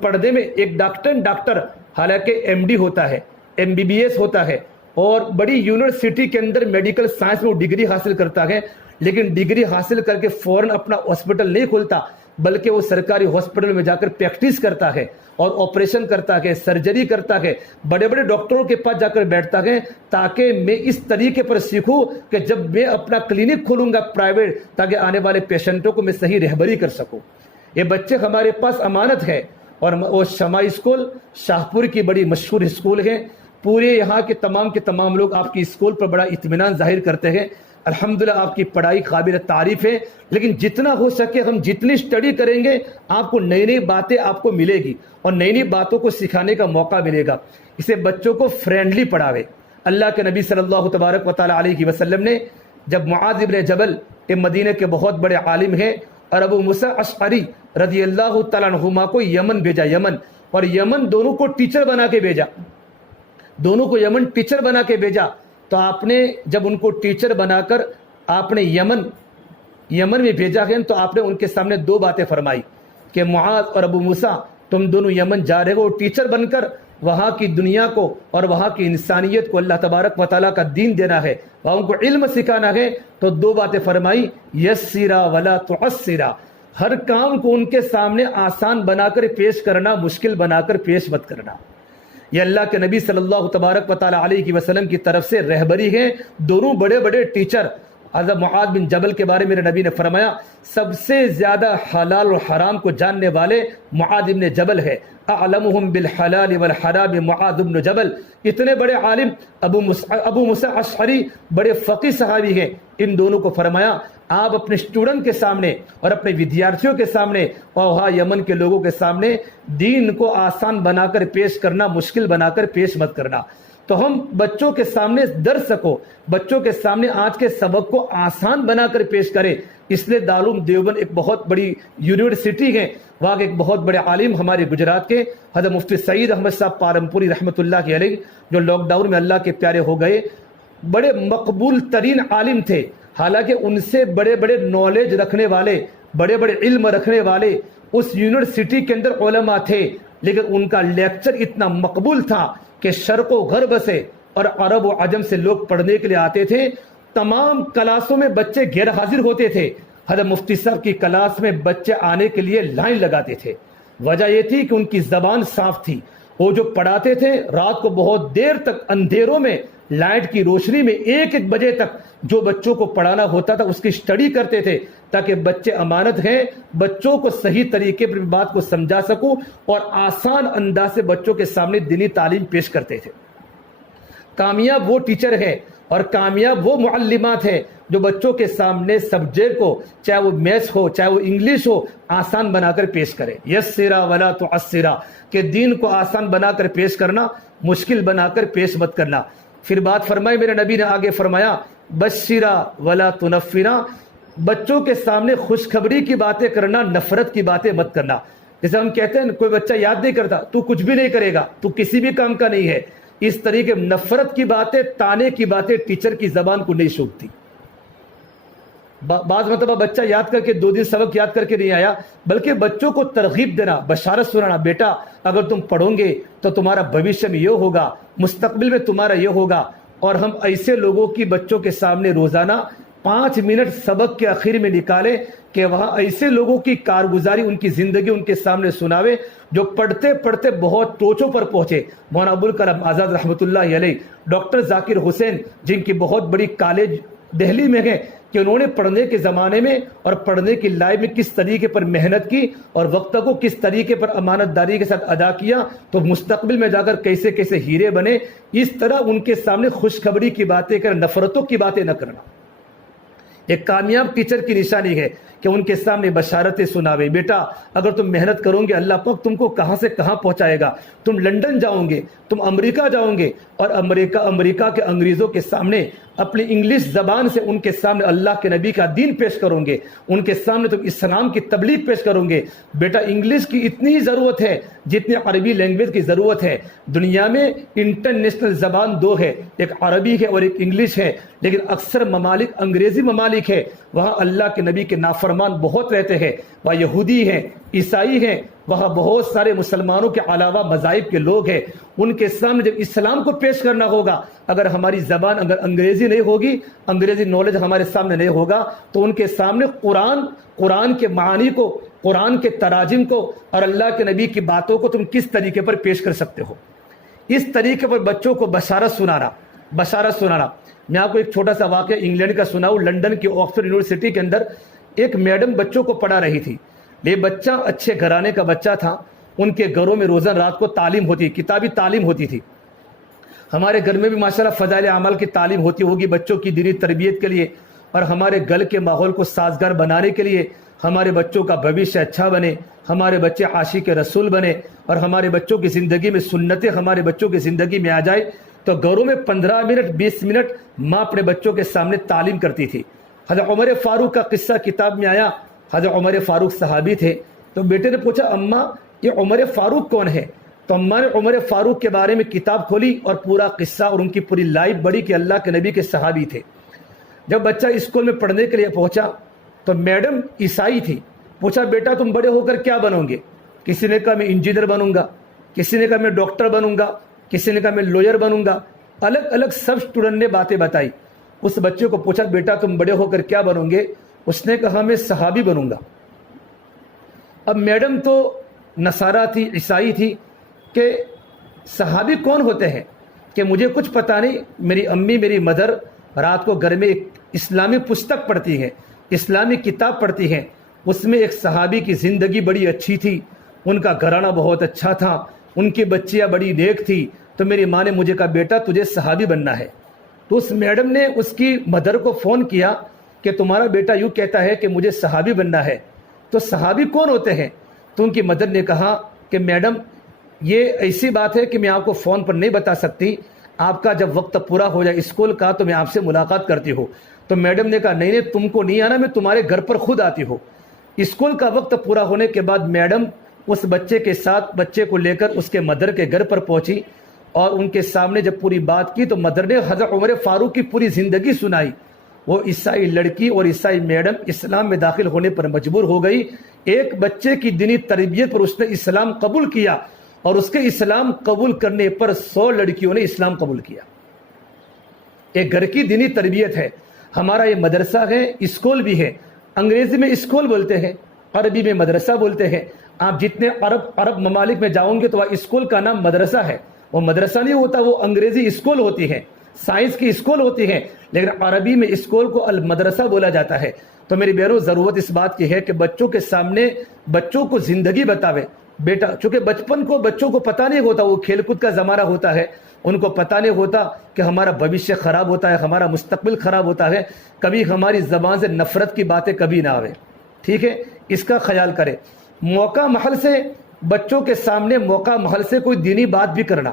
پڑھنے میں ایک ڈاکٹر حالانکہ MD ہوتا ہے، MBBS ہوتا ہے اور بڑی یونیورسٹی کے اندر میڈیکل سائنس میں وہ ڈگری حاصل کرتا ہے، لیکن ڈگری حاصل کر کے فوراً اپنا ہاسپٹل نہیں کھولتا بلکہ وہ سرکاری ہاسپٹل میں جا کر پریکٹس کرتا ہے اور آپریشن کرتا ہے، سرجری کرتا ہے، بڑے بڑے ڈاکٹروں کے پاس جا کر بیٹھتا ہے تاکہ میں اس طریقے پر سیکھوں کہ جب میں اپنا کلینک کھولوں گا پرائیویٹ تاکہ آنے والے پیشنٹوں کو میں صحیح رہبری کر سکوں. یہ بچے ہمارے پاس امانت ہے اور وہ شمع اسکول شاہپور کی بڑی مشہور اسکول ہے. پورے یہاں کے تمام لوگ آپ کی اسکول پر بڑا اطمینان ظاہر کرتے ہیں. الحمدللہ آپ کی پڑھائی قابل تعریف ہے، لیکن جتنا ہو سکے ہم جتنی اسٹڈی کریں گے آپ کو نئی نئی باتیں آپ کو ملے گی اور نئی نئی باتوں کو سکھانے کا موقع ملے گا. اسے بچوں کو فرینڈلی پڑھاوے. اللہ کے نبی صلی اللہ تبارک و تعالیٰ علیہ وسلم نے جب معاذ ابن جبل مدینہ کے بہت بڑے عالم ہیں اور ابو موسیٰ اشعری رضی اللہ تعالیٰ عنہما کو یمن بھیجا، یمن اور یمن دونوں کو ٹیچر بنا کے بھیجا، دونوں کو یمن ٹیچر بنا کے بھیجا. تو آپ نے جب ان کو ٹیچر بنا کر آپ نے یمن میں بھیجا ہے تو آپ نے ان کے سامنے دو باتیں فرمائی کہ معاذ اور ابو موسیٰ تم دونوں یمن جا رہے ہو ٹیچر بن کر، وہاں کی دنیا کو اور وہاں کی انسانیت کو اللہ تبارک و تعالیٰ کا دین دینا ہے، وہاں ان کو علم سکھانا ہے. تو دو باتیں فرمائی، یسرا ولا تعسرا، ہر کام کو ان کے سامنے آسان بنا کر پیش کرنا، مشکل بنا کر پیش مت کرنا. یہ اللہ کے نبی صلی اللہ تبارک و تعالیٰ علیہ وسلم کی طرف سے رہبری ہے. دونوں بڑے بڑے ٹیچر. حضرت معاذ بن جبل کے بارے میں میرے نبی نے فرمایا سب سے زیادہ حلال اور حرام کو جاننے والے معاذ بن جبل ہے. اعلمہم بالحلال والحرام معاذ بن جبل. اتنے بڑے عالم ابو موسیٰ اشعری بڑے فقیہ صحابی ہیں. ان دونوں کو فرمایا آپ اپنے اسٹوڈنٹ کے سامنے اور اپنے ودیارتھیوں کے سامنے اور وہاں یمن کے لوگوں کے سامنے دین کو آسان بنا کر پیش کرنا، مشکل بنا کر پیش مت کرنا. تو ہم بچوں کے سامنے درس کو، بچوں کے سامنے آج کے سبق کو آسان بنا کر پیش کریں. اس لیے دارالعلوم دیوبند ایک بہت بڑی یونیورسٹی ہے. وہاں کے ایک بہت بڑے عالم ہمارے گجرات کے حضرت مفتی سعید احمد صاحب پالمپوری رحمۃ اللہ علیہ، جو لاک ڈاؤن میں اللہ کے پیارے ہو گئے، بڑے مقبول ترین عالم تھے. حالانکہ ان سے بڑے بڑے نالج رکھنے والے، بڑے بڑے علم رکھنے والے اس یونیورسٹی کے اندر علماء تھے، لیکن ان کا لیکچر اتنا مقبول تھا کہ شرق و غرب سے اور عرب و عجم سے لوگ پڑھنے کے لیے آتے تھے. تمام کلاسوں میں بچے غیر حاضر ہوتے تھے. حضرت مفتی صاحب کی کلاس میں بچے آنے کے لیے لائن لگاتے تھے. وجہ یہ تھی کہ ان کی زبان صاف تھی. وہ جو پڑھاتے تھے رات کو بہت دیر تک اندھیروں میں لائٹ کی روشنی میں 1-1 بجے تک جو بچوں کو پڑھانا ہوتا تھا اس کی اسٹڈی کرتے تھے تاکہ بچے امانت ہیں, بچوں کو صحیح طریقے پر بات کو سمجھا سکوں اور آسان انداز سے بچوں کے سامنے دینی تعلیم پیش کرتے تھے. کامیاب وہ ٹیچر ہے اور کامیاب وہ معلمات ہیں جو بچوں کے سامنے سبجیکٹ کو, چاہے وہ میتھس ہو چاہے وہ انگلش ہو, آسان بنا کر پیش کرے. یسرا ولا تعسرا, کہ دین کو آسان بنا کر پیش کرنا, مشکل بنا کر پیش مت کرنا. پھر بات فرمائی میرے نبی نے آگے فرمایا بشرا ولا تنفرا, بچوں کے سامنے خوشخبری کی باتیں کرنا, نفرت کی باتیں مت کرنا. جیسے ہم کہتے ہیں کوئی بچہ یاد نہیں کرتا, تو کچھ بھی نہیں کرے گا, تو کسی بھی کام کا نہیں ہے. اس طریقے نفرت کی باتیں, تانے کی باتیں ٹیچر کی زبان کو نہیں شوبتی. بعض مرتبہ بچہ یاد کر کے 2 دن سبق یاد کر کے نہیں آیا, بلکہ بچوں کو ترغیب دینا, بشارت سنانا, بیٹا اگر تم پڑھو گے تو تمہارا بھوشیہ میں یہ ہوگا, مستقبل میں تمہارا یہ ہوگا. اور ہم ایسے لوگوں کی بچوں کے سامنے روزانہ 5 منٹ سبق کے آخر میں نکالیں کہ وہاں ایسے لوگوں کی کارگزاری, ان کی زندگی ان کے سامنے سناوے جو پڑھتے پڑھتے بہت ٹوچوں پر پہنچے. مولانا ابوالکلام آزاد رحمۃ اللہ علیہ, ڈاکٹر ذاکر حسین جن کی بہت بڑی کالج دہلی میں ہے, کہ انہوں نے پڑھنے کے زمانے میں اور پڑھنے کی لائف میں کس طریقے پر محنت کی اور وقت کو کس طریقے پر امانت داری کے ساتھ ادا کیا, تو مستقبل میں جا کر کیسے کیسے ہیرے بنے. اس طرح ان کے سامنے خوشخبری کی باتیں کر, نفرتوں کی باتیں نہ کرنا. ایک کامیاب ٹیچر کی نشانی ہے کہ ان کے سامنے بشارتیں سناوے. بیٹا اگر تم محنت کرو گے اللہ پاک تم کو کہاں سے کہاں پہنچائے گا. تم لندن جاؤ گے, تم امریکہ جاؤ گے, اور امریکہ کے انگریزوں کے سامنے اپنی انگلش زبان سے ان کے سامنے اللہ کے نبی کا دین پیش کرو گے, ان کے سامنے تم اسلام کی تبلیغ پیش کرو گے. بیٹا انگلش کی اتنی ضرورت ہے جتنی عربی لینگویج کی ضرورت ہے. دنیا میں انٹرنیشنل زبان 2 ہے, ایک عربی ہے اور ایک انگلش ہے, لیکن اکثر ممالک انگریزی ممالک ہے, وہاں اللہ کے نبی کے نافرمان بہت رہتے ہیں. وہاں یہودی ہیں, عیسائی ہیں, وہاں بہت سارے مسلمانوں کے علاوہ مذاہب کے لوگ ہیں. ان کے سامنے جب اسلام کو پیش کرنا ہوگا, اگر ہماری زبان اگر انگریزی نہیں ہوگی, انگریزی نالج ہمارے سامنے نہیں ہوگا, تو ان کے سامنے قرآن کے معانی کو, قرآن کے تراجم کو اور اللہ کے نبی کی باتوں کو تم کس طریقے پر پیش کر سکتے ہو. اس طریقے پر بچوں کو بشارت سنانا. میں آپ کو ایک چھوٹا سا واقعہ انگلینڈ کا سناؤں. لندن کی آکسفورڈ یونیورسٹی کے اندر ایک میڈم بچوں کو پڑھا رہی تھی. یہ بچہ اچھے گھرانے کا بچہ تھا. ان کے گھروں میں روزانہ رات کو تعلیم ہوتی, کتابی تعلیم ہوتی تھی. ہمارے گھر میں بھی ماشاءاللہ فضائل اعمال کی تعلیم ہوتی ہوگی بچوں کی دینی تربیت کے لیے, اور ہمارے گھر کے ماحول کو سازگار بنانے کے لیے, ہمارے بچوں کا بھوشیہ اچھا بنے, ہمارے بچے عاشق رسول بنے, اور ہمارے بچوں کی زندگی میں سنتیں ہمارے بچوں کی زندگی میں آ جائے, تو گھروں میں 15 منٹ 20 منٹ ماں اپنے بچوں کے سامنے تعلیم کرتی تھی. حضرت عمر فاروق کا قصہ کتاب میں آیا. حضرت عمر فاروق صحابی تھے. تو بیٹے نے پوچھا اماں یہ عمر فاروق کون ہے؟ تو اماں نے عمر فاروق کے بارے میں کتاب کھولی اور پورا قصہ اور ان کی پوری لائف بڑی کہ اللہ کے نبی کے صحابی تھے. جب بچہ اسکول میں پڑھنے کے لیے پہنچا تو میڈم عیسائی تھی. پوچھا بیٹا تم بڑے ہو کر کیا بنو گے؟ کسی نے کہا میں انجینئر بنوں گا, کسی نے کہا میں ڈاکٹر بنوں گا, کسی نے کہا میں لوئر بنوں گا. الگ الگ سب اسٹوڈنٹ نے باتیں بتائی. اس بچے کو پوچھا بیٹا تم بڑے ہو کر کیا بنو گے؟ اس نے کہا میں صحابی بنوں گا. اب میڈم تو نصارہ تھی, عیسائی تھی, کہ صحابی کون ہوتے ہیں کہ مجھے کچھ پتہ نہیں. میری امی میری مدر رات کو گھر میں ایک اسلامی پستک پڑھتی ہیں, اسلامی کتاب پڑھتی ہیں. اس میں ایک صحابی کی زندگی بڑی اچھی تھی, ان کا گھرانہ بہت اچھا تھا, ان کی بچیاں بڑی نیک تھی. تو میری ماں نے مجھے کہا بیٹا تجھے صحابی بننا ہے. تو اس میڈم نے اس کی مدر کو فون کیا کہ تمہارا بیٹا یوں کہتا ہے کہ مجھے صحابی بننا ہے, تو صحابی کون ہوتے ہیں؟ تو ان کی مدر نے کہا کہ میڈم یہ ایسی بات ہے کہ میں آپ کو فون پر نہیں بتا سکتی, آپ کا جب وقت پورا ہو جائے اسکول کا تو میں آپ سے ملاقات کرتی ہوں. تو میڈم نے کہا نہیں تم کو نہیں آنا, میں تمہارے گھر پر خود آتی ہوں. اسکول کا وقت پورا ہونے کے بعد میڈم اس بچے کے ساتھ بچے کو لے کر اس کے مدر کے گھر پر پہنچی, اور ان کے سامنے جب پوری بات کی تو مدر نے حضرت عمر فاروق کی پوری زندگی سنائی. وہ عیسائی لڑکی اور عیسائی میڈم اسلام میں داخل ہونے پر مجبور ہو گئی. ایک بچے کی دینی تربیت پر اس نے اسلام قبول کیا, اور اس کے اسلام قبول کرنے پر 100 لڑکیوں نے اسلام قبول کیا. ایک گھر کی دینی تربیت ہے. ہمارا یہ مدرسہ ہے, اسکول بھی ہے. انگریزی میں اسکول بولتے ہیں, عربی میں مدرسہ بولتے ہیں. آپ جتنے عرب ممالک میں جاؤں گے تو وہاں اسکول کا نام مدرسہ ہے. وہ مدرسہ نہیں ہوتا, وہ انگریزی اسکول ہوتی ہے, سائنس کی اسکول ہوتی ہے, لیکن عربی میں اسکول کو المدرسہ بولا جاتا ہے. تو میری بہنوں, ضرورت اس بات کی ہے کہ بچوں کے سامنے بچوں کو زندگی بتاوے. بیٹا چونکہ بچپن کو بچوں کو پتہ نہیں ہوتا, وہ کھیل کود کا زمانہ ہوتا ہے, ان کو پتہ نہیں ہوتا کہ ہمارا بھوشیہ خراب ہوتا ہے, ہمارا مستقبل خراب ہوتا ہے. کبھی ہماری زبان سے نفرت کی باتیں کبھی نہ آوے. ٹھیک ہے, اس کا خیال کرے. موقع محل سے بچوں کے سامنے موقع محل سے کوئی دینی بات بھی کرنا,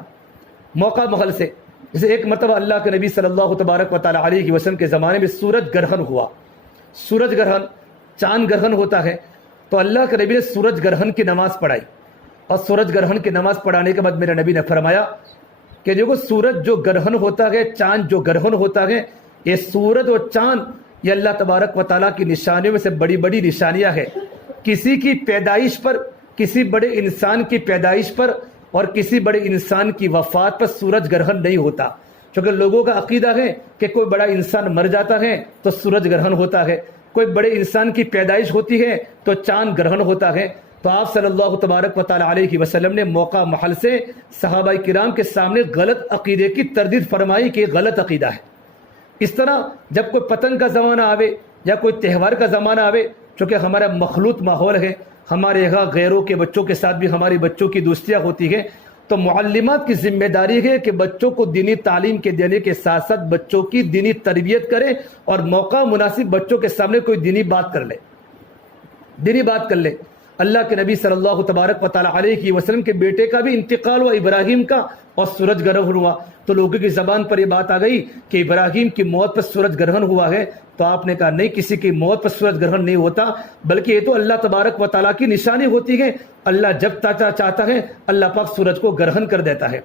موقع محل سے. جیسے ایک مرتبہ اللہ کے نبی صلی اللہ تبارک و تعالی علیہ وسلم کے زمانے میں سورج گرہن ہوا. سورج گرہن, چاند گرہن ہوتا ہے, تو اللہ کے نبی نے سورج گرہن کی نماز پڑھائی. اور سورج گرہن کی نماز پڑھانے کے بعد میرے نبی نے فرمایا کہ دیکھو سورج جو گرہن ہوتا ہے, چاند جو گرہن ہوتا ہے, یہ سورج اور چاند یہ اللہ تبارک و تعالیٰ کی نشانیوں میں سے بڑی بڑی نشانیاں ہیں. کسی کی پیدائش پر, کسی بڑے انسان کی پیدائش پر اور کسی بڑے انسان کی وفات پر سورج گرہن نہیں ہوتا. چونکہ لوگوں کا عقیدہ ہے کہ کوئی بڑا انسان مر جاتا ہے تو سورج گرہن ہوتا ہے, کوئی بڑے انسان کی پیدائش ہوتی ہے تو چاند گرہن ہوتا ہے. تو آپ صلی اللہ تبارک و تعالی علیہ وسلم نے موقع محل سے صحابہ کرام کے سامنے غلط عقیدے کی تردید فرمائی کہ یہ غلط عقیدہ ہے. اس طرح جب کوئی پتنگ کا زمانہ آوے یا کوئی تہوار کا زمانہ آوے, چونکہ ہمارا مخلوط ماحول ہے, ہمارے یہاں غیروں کے بچوں کے ساتھ بھی ہماری بچوں کی دوستیاں ہوتی ہیں, تو معلمات کی ذمہ داری ہے کہ بچوں کو دینی تعلیم کے دینے کے ساتھ ساتھ بچوں کی دینی تربیت کرے اور موقع مناسب بچوں کے سامنے کوئی دینی بات کر لے, دینی بات کر لے. اللہ کے نبی صلی اللہ تبارک و تعالی علیہ وسلم کے بیٹے کا بھی انتقال ہوا, ابراہیم کا, اور سورج گرہن ہوا. تو لوگوں کی زبان پر یہ بات آ گئی کہ ابراہیم کی موت پر سورج گرہن ہوا ہے. تو آپ نے کہا نہیں, کسی کی موت پر سورج گرہن نہیں ہوتا, بلکہ یہ تو اللہ تبارک و تعالیٰ کی نشانی ہوتی ہے. اللہ جب چاہتا ہے اللہ پاک سورج کو گرہن کر دیتا ہے.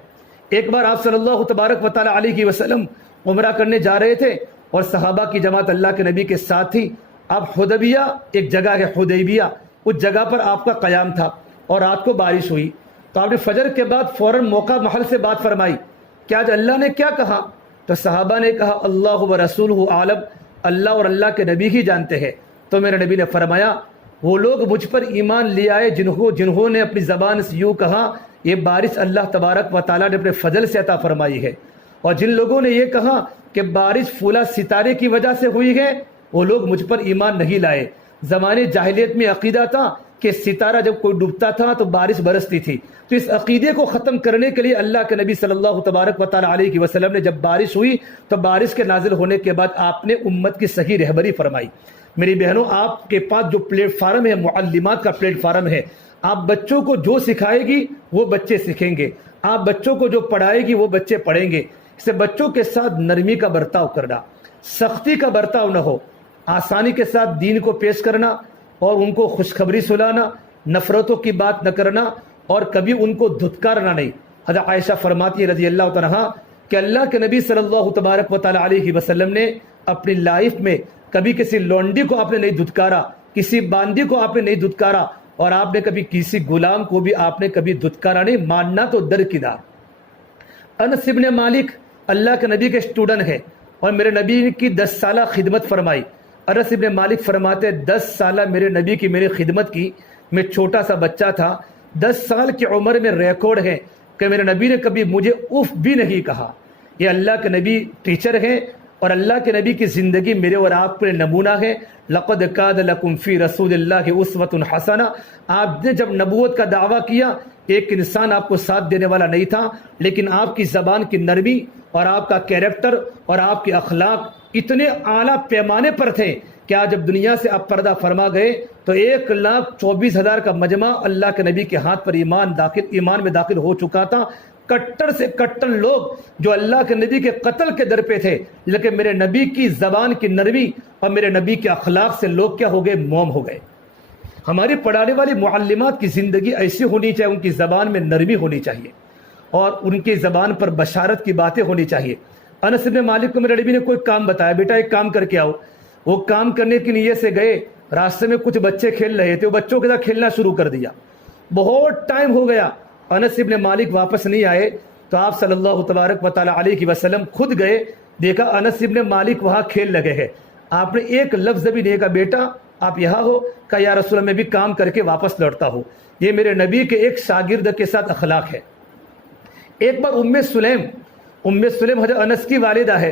ایک بار آپ صلی اللہ تبارک و تعالی علیہ وسلم عمرہ کرنے جا رہے تھے اور صحابہ کی جماعت اللہ کے نبی کے ساتھ تھی. اب حدیبیہ ایک جگہ ہے, حدیبیہ, اس جگہ پر آپ کا قیام تھا اور رات کو بارش ہوئی. تو آپ نے فجر کے بعد فوراً موقع محل سے بات فرمائی کہ آج اللہ نے کیا کہا. تو صحابہ نے کہا اللہ و رسولہ عالم, اللہ اور اللہ کے نبی ہی جانتے ہیں. تو میرے نبی نے فرمایا وہ لوگ مجھ پر ایمان لے آئے جنہوں نے اپنی زبان سے یوں کہا یہ بارش اللہ تبارک و تعالیٰ نے اپنے فضل سے عطا فرمائی ہے, اور جن لوگوں نے یہ کہا کہ بارش پھولا ستارے کی وجہ سے ہوئی ہے وہ لوگ مجھ پر ایمان نہیں لائے. زمانے جاہلیت میں عقیدہ تھا کہ ستارہ جب کوئی ڈوبتا تھا تو بارش برستی تھی. تو اس عقیدے کو ختم کرنے کے لیے اللہ کے نبی صلی اللہ تبارک و تعالی علیہ وسلم نے جب بارش ہوئی تو بارش کے نازل ہونے کے بعد آپ نے امت کی صحیح رہبری فرمائی. میری بہنوں, آپ کے پاس جو پلیٹ فارم ہے, معلمات کا پلیٹ فارم ہے, آپ بچوں کو جو سکھائے گی وہ بچے سیکھیں گے, آپ بچوں کو جو پڑھائے گی وہ بچے پڑھیں گے. اس سے بچوں کے ساتھ نرمی کا برتاؤ کرنا, سختی کا برتاؤ نہ ہو, آسانی کے ساتھ دین کو پیش کرنا اور ان کو خوشخبری سنانا, نفرتوں کی بات نہ کرنا اور کبھی ان کو دھتکارنا نہیں. حضرت عائشہ فرماتی ہے رضی اللہ تعالیٰ کہ اللہ کے نبی صلی اللہ تبارک و تعالی علیہ وسلم نے اپنی لائف میں کبھی کسی لونڈی کو آپ نے نہیں دھتکارا, کسی باندی کو آپ نے نہیں دھتکارا, اور آپ نے کبھی کسی غلام کو بھی آپ نے کبھی دھتکارا نہیں. ماننا تو درکدار. انس بن مالک اللہ کے نبی کے اسٹوڈنٹ ہے اور میرے نبی کی 10 سالہ خدمت فرمائی. انس بن مالک فرماتے 10 سالہ میرے نبی کی میری خدمت کی, میں چھوٹا سا بچہ تھا. 10 سال کی عمر میں ریکارڈ ہے کہ میرے نبی نے کبھی مجھے اف بھی نہیں کہا. یہ اللہ کے نبی ٹیچر ہیں اور اللہ کے نبی کی زندگی میرے اور آپ پر نمونہ ہے. لقد کان لکم فی رسول اللہ اسوۃ حسنہ. آپ نے جب نبوت کا دعویٰ کیا ایک انسان آپ کو ساتھ دینے والا نہیں تھا, لیکن آپ کی زبان کی نرمی اور آپ کا کیریکٹر اور آپ کے اخلاق اتنے اعلیٰ پیمانے پر تھے کہ آج جب دنیا سے آپ پردہ فرما گئے تو 1,24,000 کا مجمع اللہ کے نبی کے ہاتھ پر ایمان میں داخل ہو چکا تھا. کٹر سے کٹر لوگ جو اللہ کے نبی کے قتل کے در پہ تھے, لیکن میرے نبی کی زبان کی نرمی اور میرے نبی کے اخلاق سے لوگ کیا ہو گئے, موم ہو گئے. ہماری پڑھانے والی معلمات کی زندگی ایسی ہونی چاہیے, ان کی زبان میں نرمی ہونی چاہیے اور ان کی زبان پر بشارت کی باتیں ہونی چاہیے. انس بن مالک کو میرے نبی نے کوئی کام بتایا, بیٹا ایک کام کر کے آؤ. وہ کام کرنے کی نیت سے گئے, راستے میں کچھ بچے کھیل رہے تھے, وہ بچوں کے ساتھ کھیلنا شروع کر دیا. بہت ٹائم ہو گیا, انس بن مالک واپس نہیں آئے. تو آپ صلی اللہ تبارک و تعالی علیہ وسلم خود گئے, دیکھا انس بن مالک وہاں کھیل لگے ہیں. آپ نے ایک لفظ بھی نہیں کہا, بیٹا آپ یہاں ہو؟ کہا یا رسول اللہ میں بھی کام کر کے واپس لوٹتا ہوں۔ یہ میرے نبی کے ایک شاگرد کے ساتھ اخلاق ہے۔ ایک بار ام سلیم حضرت انس کی والدہ ہے،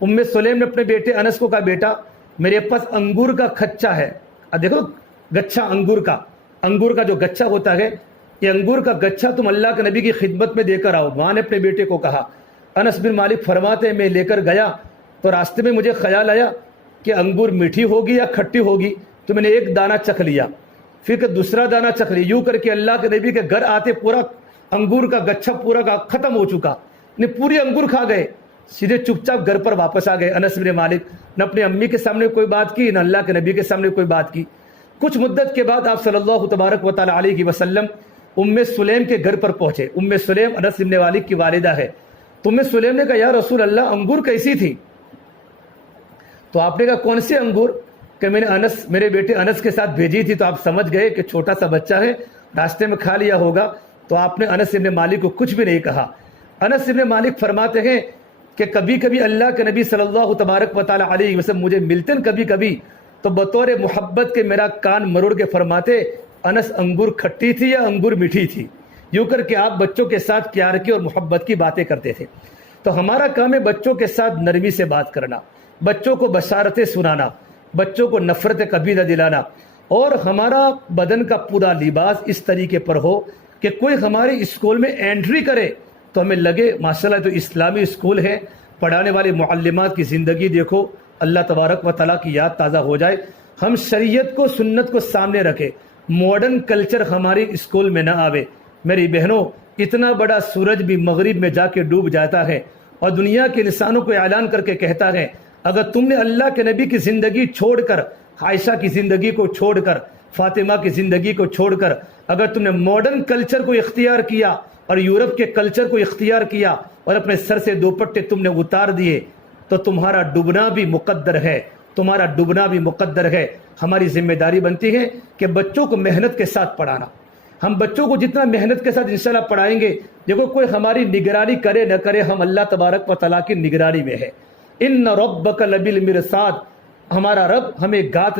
ام سلیم نے اپنے بیٹے انس کو کہا بیٹا میرے پاس انگور کا کھچا ہے، دیکھو گچھا انگور کا جو گچھا ہوتا ہے، یہ انگور کا گچھا تم اللہ کے نبی کی خدمت میں دے کر آؤ۔ ماں نے اپنے بیٹے کو کہا۔ انس بن مالک فرماتے ہیں میں لے کر گیا تو راستے میں مجھے خیال آیا کہ انگور میٹھی ہوگی یا کھٹی ہوگی، تو میں نے ایک دانہ چکھ لیا، پھر دوسرا دانہ چکھ لیا، یوں کر کے اللہ کے نبی کے گھر آتے پورا انگور کا گچھا پورا کا ختم ہو چکا، نے پوری انگور کھا گئے، سیدھے چپ چاپ گھر پر واپس آ گئے۔ انس بن مالک نہ اپنی امی کے سامنے کوئی بات کی نہ اللہ کے نبی کے سامنے کوئی بات کی۔ کچھ مدت کے بعد آپ صلی اللہ تبارک و تعالی علیہ وسلم ام سلیم کے گھر پر پہنچے۔ ام سلیم انس بن مالک کی والدہ ہے۔ تو ام سلیم نے کہا یا رسول اللہ انگور کیسی تھی؟ تو آپ نے کہا کون سے انگور؟ کہ میں نے میرے بیٹے انس کے ساتھ بھیجی تھی، تو آپ سمجھ گئے کہ چھوٹا سا بچہ ہے راستے میں کھا لیا ہوگا، تو آپ نے انس بن مالک کو کچھ بھی نہیں کہا۔ انس بن مالک فرماتے ہیں کہ کبھی کبھی اللہ کے نبی صلی اللہ تبارک و تعالی علیہ وسلم مجھے ملتے ہیں کبھی کبھی، تو بطور محبت کے میرا کان مروڑ کے فرماتے انس انگور کھٹی تھی یا انگور میٹھی تھی، یوں کر کے آپ بچوں کے ساتھ پیار کی اور محبت کی باتیں کرتے تھے۔ تو ہمارا کام ہے بچوں کے ساتھ نرمی سے بات کرنا، بچوں کو بشارتیں سنانا، بچوں کو نفرت کبھی نہ دلانا، اور ہمارا بدن کا پورا لباس اس طریقے پر ہو کہ کوئی ہمارے اسکول میں انٹری کرے تو ہمیں لگے ماشاءاللہ تو اسلامی اسکول ہے، پڑھانے والے معلمات کی زندگی دیکھو، اللہ تبارک و تعالیٰ کی یاد تازہ ہو جائے۔ ہم شریعت کو سنت کو سامنے رکھے، ماڈرن کلچر ہماری اسکول میں نہ آوے۔ میری بہنوں، اتنا بڑا سورج بھی مغرب میں جا کے ڈوب جاتا ہے اور دنیا کے انسانوں کو اعلان کر کے کہتا ہے اگر تم نے اللہ کے نبی کی زندگی چھوڑ کر، عائشہ کی زندگی کو چھوڑ کر، فاطمہ کی زندگی کو چھوڑ کر اگر تم نے ماڈرن کلچر کو اختیار کیا اور یورپ کے کلچر کو اختیار کیا اور اپنے سر سے دوپٹے تم نے اتار دیے تو تمہارا ڈوبنا بھی مقدر ہے، تمہارا ڈوبنا بھی مقدر ہے۔ ہماری ذمہ داری بنتی ہے کہ بچوں کو محنت کے ساتھ پڑھانا۔ ہم بچوں کو جتنا محنت کے ساتھ انشاءاللہ پڑھائیں گے، دیکھو کوئی ہماری نگرانی کرے نہ کرے، ہم اللہ تبارک و تعالیٰ کی نگرانی میں ہے۔ ان ربک لبالمرصاد، ہمارا رب ہمیں گات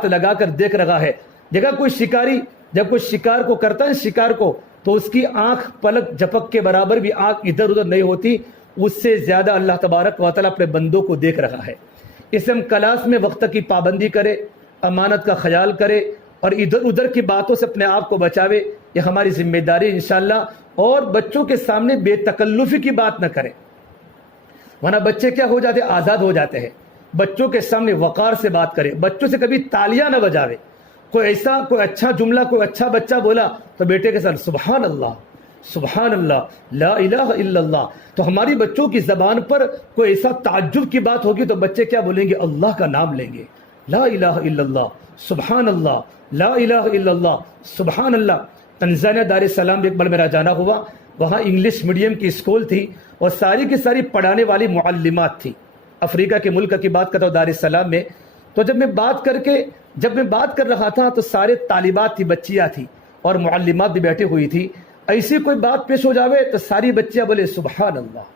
لگا کر دیکھ رہا ہے۔ دیکھا کوئی شکاری جب کوئی شکار کو کرتا ہے شکار کو، تو اس کی آنکھ پلک جھپک کے برابر بھی آنکھ ادھر ادھر نہیں ہوتی، اس سے زیادہ اللہ تبارک و تعالیٰ اپنے بندوں کو دیکھ رہا ہے۔ اس لیے ہم کلاس میں وقت کی پابندی کرے، امانت کا خیال کرے اور ادھر ادھر کی باتوں سے اپنے آپ کو بچاوے، یہ ہماری ذمہ داری انشاءاللہ۔ اور بچوں کے سامنے بے تکلفی کی بات نہ کریں، ورنہ بچے کیا ہو جاتے ہیں؟ آزاد ہو جاتے ہیں۔ بچوں کے سامنے وقار سے بات کرے، بچوں سے کبھی تالیاں نہ بجاوے۔ کوئی اچھا جملہ کوئی اچھا بچہ بولا تو بیٹے کے ساتھ سبحان اللہ، سبحان اللہ، لا الہ الا اللہ۔ تو ہماری بچوں کی زبان پر کوئی ایسا تعجب کی بات ہوگی تو بچے کیا بولیں گے؟ اللہ کا نام لیں گے، لا الہ الا اللہ، سبحان اللہ، لا الہ الا اللہ، سبحان اللہ۔ تنزانیہ دار السلام ایک بار میرا جانا ہوا، وہاں انگلش میڈیم کی اسکول تھی اور ساری کی ساری پڑھانے والی معلمات تھی۔ افریقہ کے ملک کی بات کرتا ہوں، دار السلام میں۔ تو جب میں بات کر رہا تھا تو سارے طالبات تھی، بچیاں تھی اور معلمات بھی بیٹھی ہوئی تھی۔ ایسی کوئی بات پیش ہو جاوے تو ساری بچیاں بولے سبحان اللہ،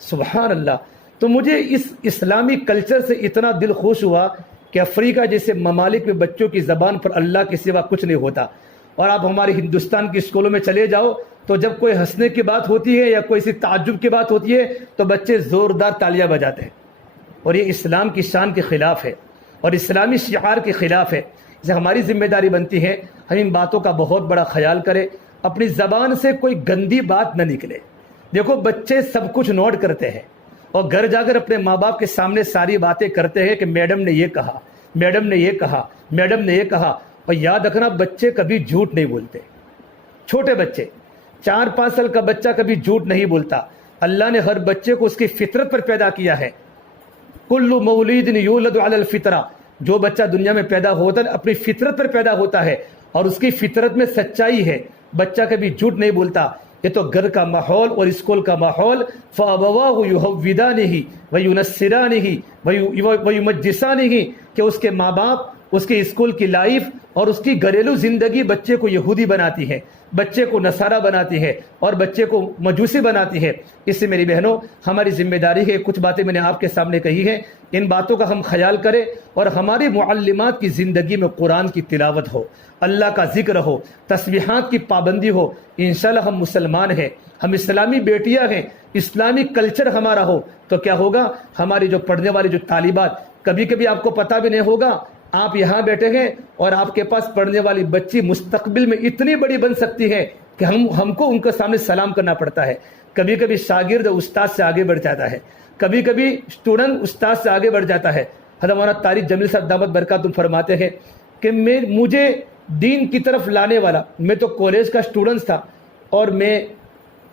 سبحان اللہ۔ تو مجھے اس اسلامی کلچر سے اتنا دل خوش ہوا کہ افریقہ جیسے ممالک میں بچوں کی زبان پر اللہ کے سوا کچھ نہیں ہوتا۔ اور آپ ہمارے ہندوستان کی اسکولوں میں چلے جاؤ تو جب کوئی ہنسنے کی بات ہوتی ہے یا کوئی سی تعجب کی بات ہوتی ہے تو بچے زوردار تالیاں بجاتے ہیں، اور یہ اسلام کی شان کے خلاف ہے اور اسلامی شعار کے خلاف ہے۔ اسے ہماری ذمہ داری بنتی ہے ہم ان باتوں کا بہت بڑا خیال کریں، اپنی زبان سے کوئی گندی بات نہ نکلے۔ دیکھو بچے سب کچھ نوٹ کرتے ہیں اور گھر جا کر اپنے ماں باپ کے سامنے ساری باتیں کرتے ہیں کہ میڈم نے یہ کہا، میڈم نے یہ کہا، میڈم نے یہ کہا۔ اور یاد رکھنا بچے کبھی جھوٹ نہیں بولتے، چھوٹے بچے 4-5 سال کا بچہ کبھی جھوٹ نہیں بولتا۔ اللہ نے ہر بچے کو اس کی فطرت پر پیدا کیا ہے۔ کل مولود یولد علی الفطرہ، جو بچہ دنیا میں پیدا ہوتا ہے اپنی فطرت پر پیدا ہوتا ہے اور اس کی فطرت میں سچائی ہے، بچہ کبھی جھوٹ نہیں بولتا۔ یہ تو گھر کا ماحول اور اسکول کا ماحول، فَأَبَوَاهُ يُهَوِّدَانِهِ وَيُنَصِّرَانِهِ وَيُمَجِّسَانِهِ، کہ اس کے ماں باپ اس کی اسکول کی لائف اور اس کی گھریلو زندگی بچے کو یہودی بناتی ہے، بچے کو نصارہ بناتی ہے اور بچے کو مجوسی بناتی ہے۔ اس سے میری بہنوں ہماری ذمہ داری ہے، کچھ باتیں میں نے آپ کے سامنے کہی ہیں، ان باتوں کا ہم خیال کریں اور ہماری معلمات کی زندگی میں قرآن کی تلاوت ہو، اللہ کا ذکر ہو، تسبیحات کی پابندی ہو۔ انشاءاللہ ہم مسلمان ہیں، ہم اسلامی بیٹیاں ہیں، اسلامی کلچر ہمارا ہو تو کیا ہوگا، ہماری جو پڑھنے والی جو طالبات، کبھی کبھی آپ کو پتہ بھی نہیں ہوگا، آپ یہاں بیٹھے ہیں اور آپ کے پاس پڑھنے والی بچی مستقبل میں اتنی بڑی بن سکتی ہے کہ ہم کو ان کے سامنے سلام کرنا پڑتا ہے۔ کبھی کبھی شاگرد استاد سے آگے بڑھ جاتا ہے، کبھی کبھی اسٹوڈنٹ استاد سے آگے بڑھ جاتا ہے۔ حضرت مولانا طارق جمیل صاحب دامت برکاتہم فرماتے ہیں کہ مجھے دین کی طرف لانے والا، میں تو کالج کا اسٹوڈنٹ تھا اور میں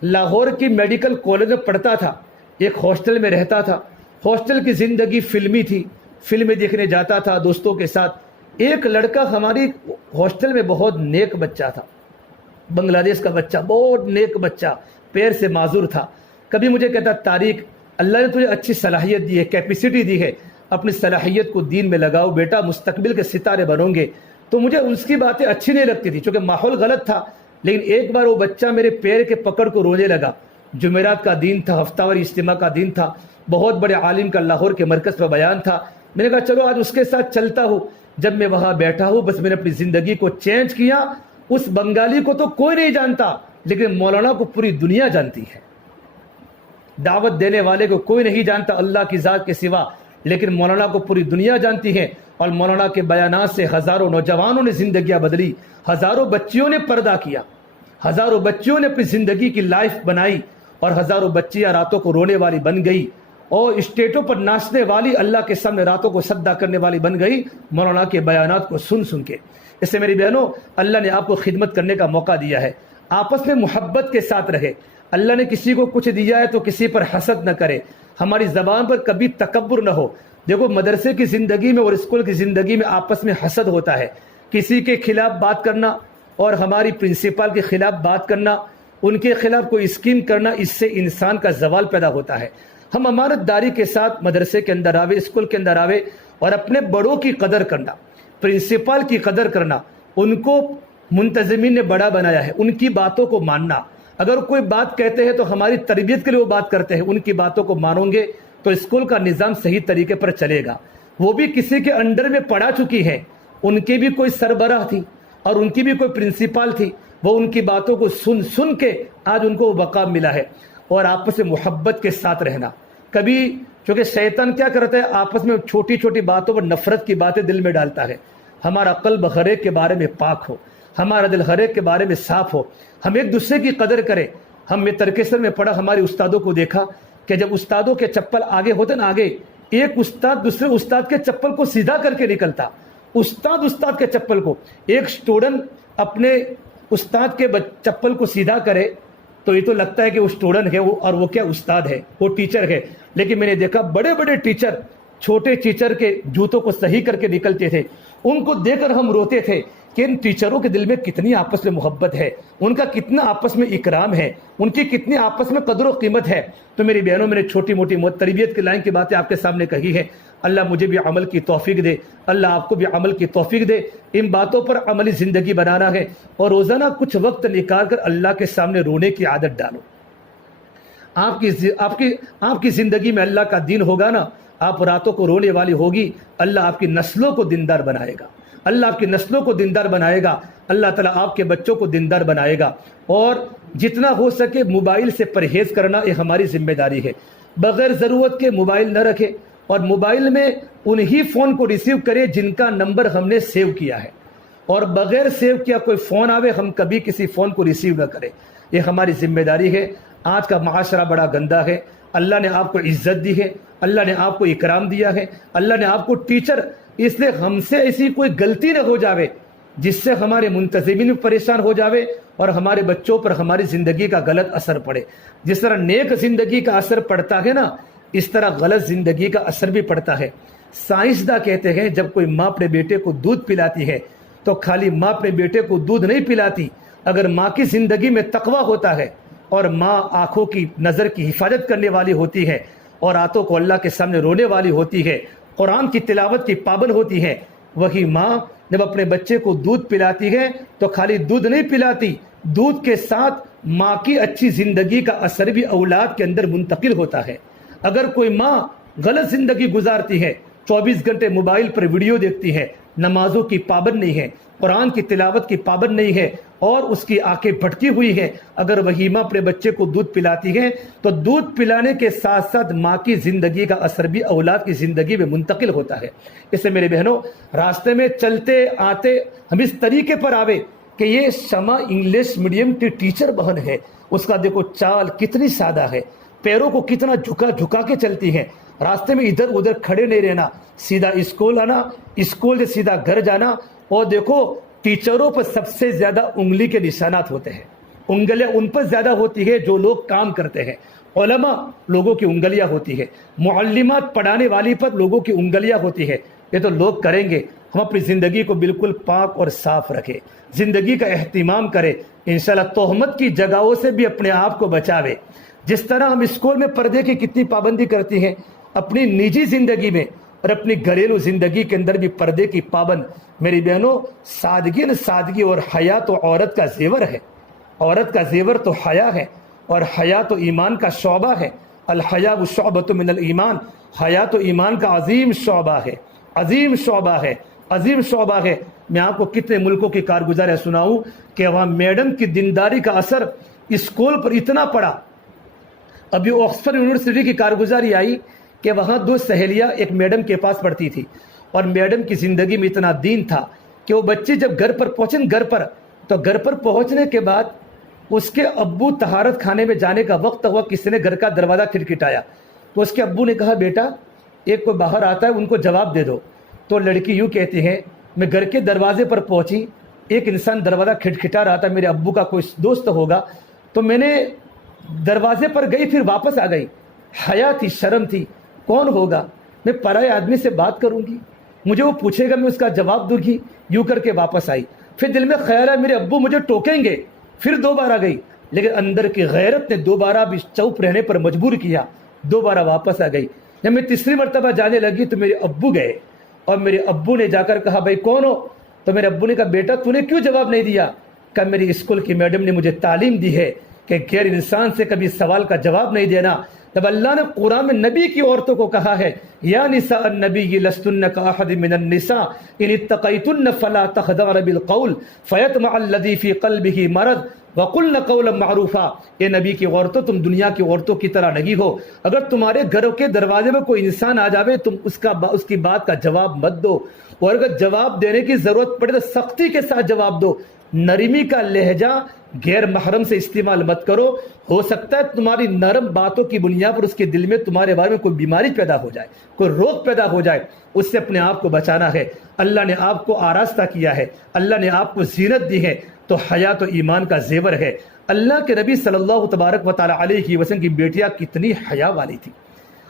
لاہور کی میڈیکل کالج میں پڑھتا تھا، ایک ہاسٹل میں رہتا تھا۔ ہاسٹل کی زندگی فلمی تھی، فلمیں دیکھنے جاتا تھا دوستوں کے ساتھ۔ ایک لڑکا ہماری ہاسٹل میں بہت نیک بچہ تھا، بنگلہ دیش کا بچہ، بہت نیک بچہ، پیر سے معذور تھا۔ کبھی مجھے کہتا تاریخ، اللہ نے تجھے اچھی صلاحیت دی ہے، کیپیسٹی دی ہے، اپنی صلاحیت کو دین میں لگاؤ بیٹا، مستقبل کے ستارے بنو گے۔ تو مجھے اس کی باتیں اچھی نہیں لگتی تھی چونکہ ماحول غلط تھا، لیکن ایک بار وہ بچہ میرے پیر کے پکڑ کو رونے لگا۔ جمعرات کا دن تھا، ہفتہ واری اجتماع کا دن تھا، بہت بڑے عالم کا لاہور کے مرکز پر بیان تھا۔ میں نے کہا چلو آج اس کے ساتھ چلتا ہوں۔ جب میں وہاں بیٹھا ہوں بس میں نے اپنی زندگی کو چینج کیا۔ اس بنگالی کو تو کوئی نہیں جانتا لیکن مولانا کو پوری دنیا جانتی ہے، دعوت دینے والے کو کوئی نہیں جانتا اللہ کی ذات کے سوا، لیکن مولانا کو پوری دنیا جانتی ہے۔ اور مولانا کے بیانات سے ہزاروں نوجوانوں نے زندگیاں بدلی، ہزاروں بچیوں نے پردہ کیا، ہزاروں بچیوں نے اپنی زندگی کی لائف بنائی اور ہزاروں بچیاں راتوں کو رونے والی بن گئی اور اسٹیٹوں پر ناچنے والی، اللہ کے سامنے راتوں کو سجدہ کرنے والی بن گئی مولانا کے بیانات کو سن سن کے۔ اس سے میری بہنوں اللہ نے آپ کو خدمت کرنے کا موقع دیا ہے، آپس میں محبت کے ساتھ رہے۔ اللہ نے کسی کو کچھ دیا ہے تو کسی پر حسد نہ کرے، ہماری زبان پر کبھی تکبر نہ ہو۔ دیکھو مدرسے کی زندگی میں اور اسکول کی زندگی میں آپس میں حسد ہوتا ہے، کسی کے خلاف بات کرنا اور ہماری پرنسپل کے خلاف بات کرنا، ان کے خلاف کوئی اسکیم کرنا، اس سے انسان کا زوال پیدا ہوتا ہے۔ ہم امانت داری کے ساتھ مدرسے کے اندر آوے، اسکول کے اندر آوے اور اپنے بڑوں کی قدر کرنا، پرنسپل کی قدر کرنا، ان کو منتظمین نے بڑا بنایا ہے، ان کی باتوں کو ماننا۔ اگر کوئی بات کہتے ہیں تو ہماری تربیت کے لیے وہ بات کرتے ہیں، ان کی باتوں کو مانو گے تو اسکول کا نظام صحیح طریقے پر چلے گا۔ وہ بھی کسی کے انڈر میں پڑھا چکی ہے، ان کی بھی کوئی سربراہ تھی اور ان کی بھی کوئی پرنسپل تھی، وہ ان کی باتوں کو سن سن کے آج ان کو مقام ملا ہے۔ اور آپس میں محبت کے ساتھ رہنا، کبھی چونکہ شیطان کیا کرتا ہے آپس میں چھوٹی چھوٹی باتوں پر نفرت کی باتیں دل میں ڈالتا ہے۔ ہمارا قلب ہر ایک کے بارے میں پاک ہو، ہمارا دل ہر ایک کے بارے میں صاف ہو، ہم ایک دوسرے کی قدر کریں۔ ہم نے ترکیسر میں پڑھا، ہمارے استادوں کو دیکھا کہ جب استادوں کے چپل آگے ہوتے نا، آگے ایک استاد دوسرے استاد کے چپل کو سیدھا کر کے نکلتا، استاد کے چپل کو، ایک سٹوڈنٹ اپنے استاد کے چپل کو سیدھا کرے تو یہ تو لگتا ہے کہ وہ اسٹوڈنٹ ہے اور وہ کیا استاد ہے، وہ ٹیچر ہے۔ لیکن میں نے دیکھا بڑے بڑے ٹیچر چھوٹے ٹیچر کے جوتوں کو صحیح کر کے نکلتے تھے، ان کو دیکھ کر ہم روتے تھے کہ ان ٹیچروں کے دل میں کتنی آپس میں محبت ہے، ان کا کتنا آپس میں اکرام ہے، ان کی کتنی آپس میں قدر و قیمت ہے۔ تو میری بہنوں میں نے چھوٹی موٹی تربیت کی لائن کی باتیں آپ کے سامنے کہی ہے۔ اللہ مجھے بھی عمل کی توفیق دے، اللہ آپ کو بھی عمل کی توفیق دے۔ ان باتوں پر عملی زندگی بنانا ہے اور روزانہ کچھ وقت نکال کر اللہ کے سامنے رونے کی عادت ڈالو۔ آپ کی زندگی میں اللہ کا دین ہوگا نا، آپ راتوں کو رونے والی ہوگی، اللہ آپ کی نسلوں کو دیندار بنائے گا، اللہ آپ کی نسلوں کو دیندار بنائے گا، اللہ تعالیٰ آپ کے بچوں کو دیندار بنائے گا۔ اور جتنا ہو سکے موبائل سے پرہیز کرنا یہ ہماری ذمہ داری ہے۔ بغیر ضرورت کے موبائل نہ رکھے اور موبائل میں انہی فون کو ریسیو کرے جن کا نمبر ہم نے سیو کیا ہے، اور بغیر سیو کیا کوئی فون آوے ہم کبھی کسی فون کو ریسیو نہ کریں، یہ ہماری ذمہ داری ہے۔ آج کا معاشرہ بڑا گندا ہے، اللہ نے آپ کو عزت دی ہے، اللہ نے آپ کو اکرام دیا ہے، اللہ نے آپ کو ٹیچر، اس لیے ہم سے ایسی کوئی غلطی نہ ہو جاوے جس سے ہمارے منتظمین پریشان ہو جاوے اور ہمارے بچوں پر ہماری زندگی کا غلط اثر پڑے۔ جس طرح نیک زندگی کا اثر پڑتا ہے نا، اس طرح غلط زندگی کا اثر بھی پڑتا ہے۔ سائنسداں کہتے ہیں جب کوئی ماں اپنے بیٹے کو دودھ پلاتی ہے تو خالی ماں اپنے بیٹے کو دودھ نہیں پلاتی، اگر ماں کی زندگی میں تقویٰ ہوتا ہے اور ماں آنکھوں کی نظر کی حفاظت کرنے والی ہوتی ہے اور راتوں کو اللہ کے سامنے رونے والی ہوتی ہے، قرآن کی تلاوت کی پابند ہوتی ہے، وہی ماں جب اپنے بچے کو دودھ پلاتی ہے تو خالی دودھ نہیں پلاتی، دودھ کے ساتھ ماں کی اچھی زندگی کا اثر بھی اولاد کے اندر منتقل ہوتا ہے۔ اگر کوئی ماں غلط زندگی گزارتی ہے، 24 گھنٹے موبائل پر ویڈیو دیکھتی ہے، نمازوں کی پابند نہیں ہے، قرآن کی تلاوت کی پابند نہیں ہے اور اس کی آنکھیں بھٹکی ہوئی ہے، اگر وہی ماں اپنے بچے کو دودھ پلاتی ہے تو دودھ پلانے کے ساتھ ساتھ ماں کی زندگی کا اثر بھی اولاد کی زندگی میں منتقل ہوتا ہے۔ اس سے میرے بہنوں، راستے میں چلتے آتے ہم اس طریقے پر آوے کہ یہ شمع انگلش میڈیم کی ٹیچر بہن ہے، اس کا دیکھو چال کتنی سادہ ہے، پیروں کو کتنا جھکا جھکا کے چلتی ہے، راستے میں ادھر ادھر کھڑے نہیں رہنا، سیدھا اسکول آنا، اسکول سے سیدھا گھر جانا۔ اور دیکھو ٹیچروں پر سب سے زیادہ انگلی کے نشانات ہوتے ہیں، انگلیاں ان پر زیادہ ہوتی ہے جو لوگ کام کرتے ہیں، علماء لوگوں کی انگلیاں ہوتی ہے، معلمات پڑھانے والی پر لوگوں کی انگلیاں ہوتی ہے۔ یہ تو لوگ کریں گے، ہم اپنی زندگی کو بالکل پاک اور صاف رکھیں، زندگی کا اہتمام کریں، انشاءاللہ تہمت کی جگہوں سے بھی اپنے آپ کو بچاوے۔ جس طرح ہم اسکول میں پردے کی کتنی پابندی کرتی ہیں، اپنی نجی زندگی میں اور اپنی گھریلو زندگی کے اندر بھی پردے کی پابند۔ میری بہنوں، سادگی اور حیا تو عورت کا زیور ہے، عورت کا زیور تو حیا ہے، اور حیا تو ایمان کا شعبہ ہے۔ الحیاء شعبۃ من الایمان، حیا تو ایمان کا عظیم شعبہ ہے، عظیم شعبہ ہے، عظیم شعبہ ہے۔ میں آپ کو کتنے ملکوں کی کارگزاری سناؤں کہ وہاں میڈم کی دینداری کا اثر اسکول پر اتنا پڑا۔ ابھی آکسفورڈ یونیورسٹی کی کارگزاری آئی کہ وہاں 2 سہیلیاں ایک میڈم کے پاس پڑھتی تھی، اور میڈم کی زندگی میں اتنا دین تھا کہ وہ بچے جب گھر پر پہنچے گھر پر پہنچنے کے بعد اس کے ابو طہارت خانے میں جانے کا وقت ہوا، کسی نے گھر کا دروازہ کھٹکھٹایا تو اس کے ابو نے کہا بیٹا ایک کوئی باہر آتا ہے ان کو جواب دے دو۔ تو لڑکی یوں کہتی ہے میں گھر کے دروازے پر پہنچی، ایک انسان دروازہ کھٹکھٹا رہا تھا، میرے ابو کا کوئی دوست ہوگا، تو میں نے دروازے پر گئی پھر واپس آ گئی، حیا تھی، شرم تھی، کون ہوگا، میں پرائے آدمی سے بات کروں گی، مجھے وہ پوچھے گا میں اس کا جواب دوں گی، یوں کر کے واپس آئی۔ پھر دل میں خیال ہے میرے ابو مجھے ٹوکیں گے، پھر 2 بار آ گئی، لیکن اندر کی غیرت نے دوبارہ بھی چوپ رہنے پر مجبور کیا، 2 بار واپس آ گئی۔ جب میں تیسری مرتبہ جانے لگی تو میرے ابو گئے، اور میرے ابو نے جا کر کہا بھائی کون ہو؟ تو میرے ابو نے کہا بیٹا تو نے کیوں جواب نہیں دیا؟ کہ میری اسکول کی میڈم نے مجھے تعلیم دی ہے کہ غیر انسان سے کبھی سوال کا جواب نہیں دینا۔ جب اللہ نے قرآن میں نبی کی عورتوں کو کہا ہے یا نساء النبی لستن کاحد من النساء ان اتقیتن فلا تخضعن بالقول فیطمع الذی فی قلبہ مرض وقلن قولا معروفا، اے نبی کی عورتوں تم دنیا کی عورتوں کی طرح نہیں ہو، اگر تمہارے گھروں کے دروازے میں کوئی انسان آ جاوے تم اس کی بات کا جواب مت دو، اور اگر جواب دینے کی ضرورت پڑے تو سختی کے ساتھ جواب دو، نرمی کا لہجہ غیر محرم سے استعمال مت کرو، ہو سکتا ہے تمہاری نرم باتوں کی بنیاد پر اس کے دل میں تمہارے بارے میں کوئی بیماری پیدا ہو جائے، کوئی روگ پیدا ہو جائے، اس سے اپنے آپ کو بچانا ہے۔ اللہ نے آپ کو آراستہ کیا ہے، اللہ نے آپ کو زینت دی ہے، تو حیا تو ایمان کا زیور ہے۔ اللہ کے نبی صلی اللہ تبارک و تعالی علیہ وسلم کی بیٹیاں کتنی حیا والی تھی۔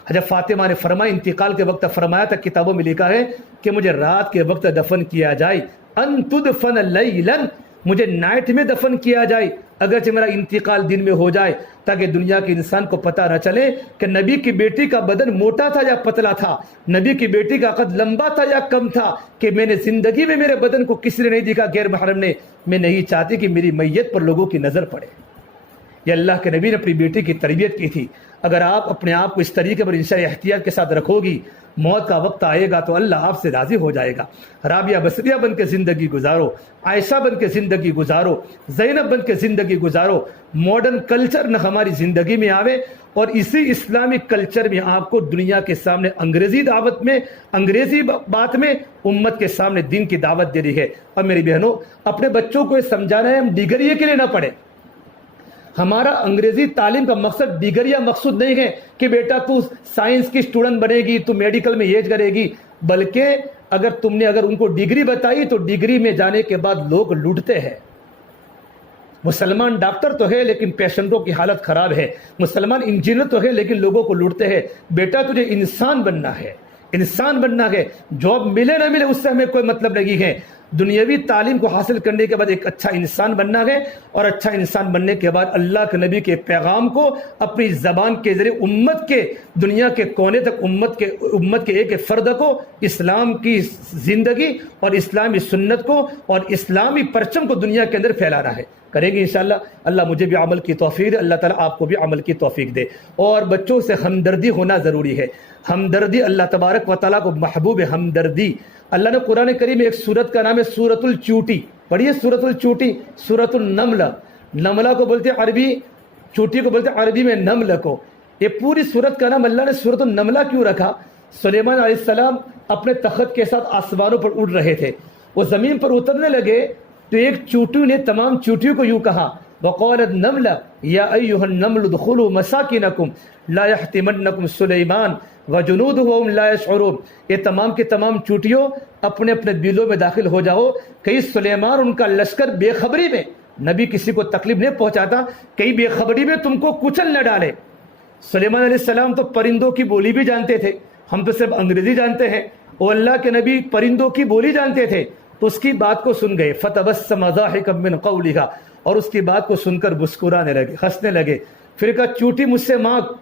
حضرت فاطمہ نے فرمایا، انتقال کے وقت فرمایا تھا، کتابوں میں لکھا ہے کہ مجھے رات کے وقت دفن کیا جائے، ان تدفن لیلا، مجھے نائٹ میں دفن کیا جائے، اگرچہ میرا انتقال دن میں ہو جائے، تاکہ دنیا کے انسان کو پتہ نہ چلے کہ نبی کی بیٹی کا بدن موٹا تھا یا پتلا تھا، نبی کی بیٹی کا قد لمبا تھا یا کم تھا، کہ میں نے زندگی میں میرے بدن کو کسی نے نہیں دیکھا غیر محرم نے۔ میں نہیں چاہتی کہ میری میت پر لوگوں کی نظر پڑے۔ یہ اللہ کے نبی نے اپنی بیٹی کی تربیت کی تھی۔ اگر آپ اپنے آپ کو اس طریقے پر انشاءاللہ احتیاط کے ساتھ رکھو گی، موت کا وقت آئے گا تو اللہ آپ سے راضی ہو جائے گا۔ رابعہ بصریہ بن کے زندگی گزارو، عائشہ بن کے زندگی گزارو، زینب بن کے زندگی گزارو۔ ماڈرن کلچر نہ ہماری زندگی میں آوے، اور اسی اسلامی کلچر میں آپ کو دنیا کے سامنے انگریزی دعوت میں، انگریزی بات میں امت کے سامنے دین کی دعوت دے رہی ہے۔ اور میری بہنوں، اپنے بچوں کو یہ سمجھانا ہے ہم ڈگری کے لیے نہ پڑھیں۔ ہمارا انگریزی تعلیم کا مقصد ڈگریاں مقصود نہیں ہے کہ بیٹا تو سائنس کی اسٹوڈنٹ بنے گی، تو میڈیکل میں یہ کرے گی، بلکہ اگر تم نے ان کو ڈگری بتائی تو ڈگری میں جانے کے بعد لوگ لوٹتے ہیں۔ مسلمان ڈاکٹر تو ہے لیکن پیشنٹوں کی حالت خراب ہے، مسلمان انجینئر تو ہے لیکن لوگوں کو لوٹتے ہیں۔ بیٹا تجھے انسان بننا ہے، انسان بننا ہے، جاب ملے نہ ملے اس سے ہمیں کوئی مطلب نہیں ہے۔ دنیاوی تعلیم کو حاصل کرنے کے بعد ایک اچھا انسان بننا ہے، اور اچھا انسان بننے کے بعد اللہ کے نبی کے پیغام کو اپنی زبان کے ذریعے امت کے دنیا کے کونے تک امت کے ایک فرد کو اسلام کی زندگی اور اسلامی سنت کو اور اسلامی پرچم کو دنیا کے اندر پھیلانا ہے۔ کریں گے انشاءاللہ۔ اللہ مجھے بھی عمل کی توفیق دے، اللہ تعالیٰ آپ کو بھی عمل کی توفیق دے۔ اور بچوں سے ہمدردی ہونا ضروری ہے۔ ہمدردی اللہ تبارک و تعالیٰ کو محبوب ہے، ہمدردی۔ اللہ نے قرآن کریم میں ایک سورت کا نام ہے سورۃ الچوٹی، پڑھیے سورۃ الچوٹی، سورۃ النمل۔ نملہ کو بولتے ہیں عربی، چوٹی کو بولتے ہیں عربی میں نمل کو۔ یہ پوری سورت کا نام اللہ نے سورۃ النملہ کیوں رکھا؟ سلیمان علیہ السلام اپنے تخت کے ساتھ آسمانوں پر اڑ رہے تھے، وہ زمین پر اترنے لگے تو ایک چوٹی نے تمام چوٹیوں کو یوں کہا، وقالت نملہ یا ایھا النمل ادخلوا مساکنکم لا یحطمنکم سلیمان وجنودہ وهم لا یشعرون۔ یہ تمام کے تمام چوٹیوں اپنے اپنے دلوں میں داخل ہو جاؤ، کہیں سلیمان ان کا لشکر بے خبری میں، نبی کسی کو تکلیف نہیں پہنچاتا، کہیں بے خبری میں تم کو کچل نہ ڈالے۔ سلیمان علیہ السلام تو پرندوں کی بولی بھی جانتے تھے، ہم تو صرف انگریزی جانتے ہیں، اور اللہ کے نبی پرندوں کی بولی جانتے تھے، تو اس کی بات کو سن گئے، فتبسم ضاحکا من قولها، اور اس کی بات کو سن کر مسکرانے لگے، ہنسنے لگے۔ پھر کہا چوٹی مجھ سے مانگ،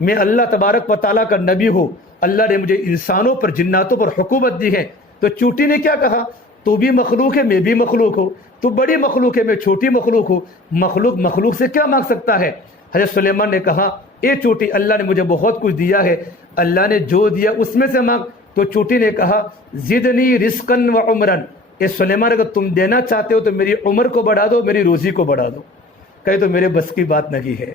میں اللہ تبارک و تعالیٰ کا نبی ہوں، اللہ نے مجھے انسانوں پر جناتوں پر حکومت دی ہے۔ تو چوٹی نے کیا کہا؟ تو بھی مخلوق ہے، میں بھی مخلوق ہوں، تو بڑی مخلوق ہے، میں چھوٹی مخلوق ہوں، مخلوق سے کیا مانگ سکتا ہے؟ حضرت سلیمان نے کہا اے چوٹی، اللہ نے مجھے بہت کچھ دیا ہے، اللہ نے جو دیا اس میں سے مانگ۔ تو چوٹی نے کہا زدنی رزقن و عمرن، اے سلیمان اگر تم دینا چاہتے ہو تو میری عمر کو بڑھا دو، میری روزی کو بڑھا دو۔ کہے تو میرے بس کی بات نہیں ہے،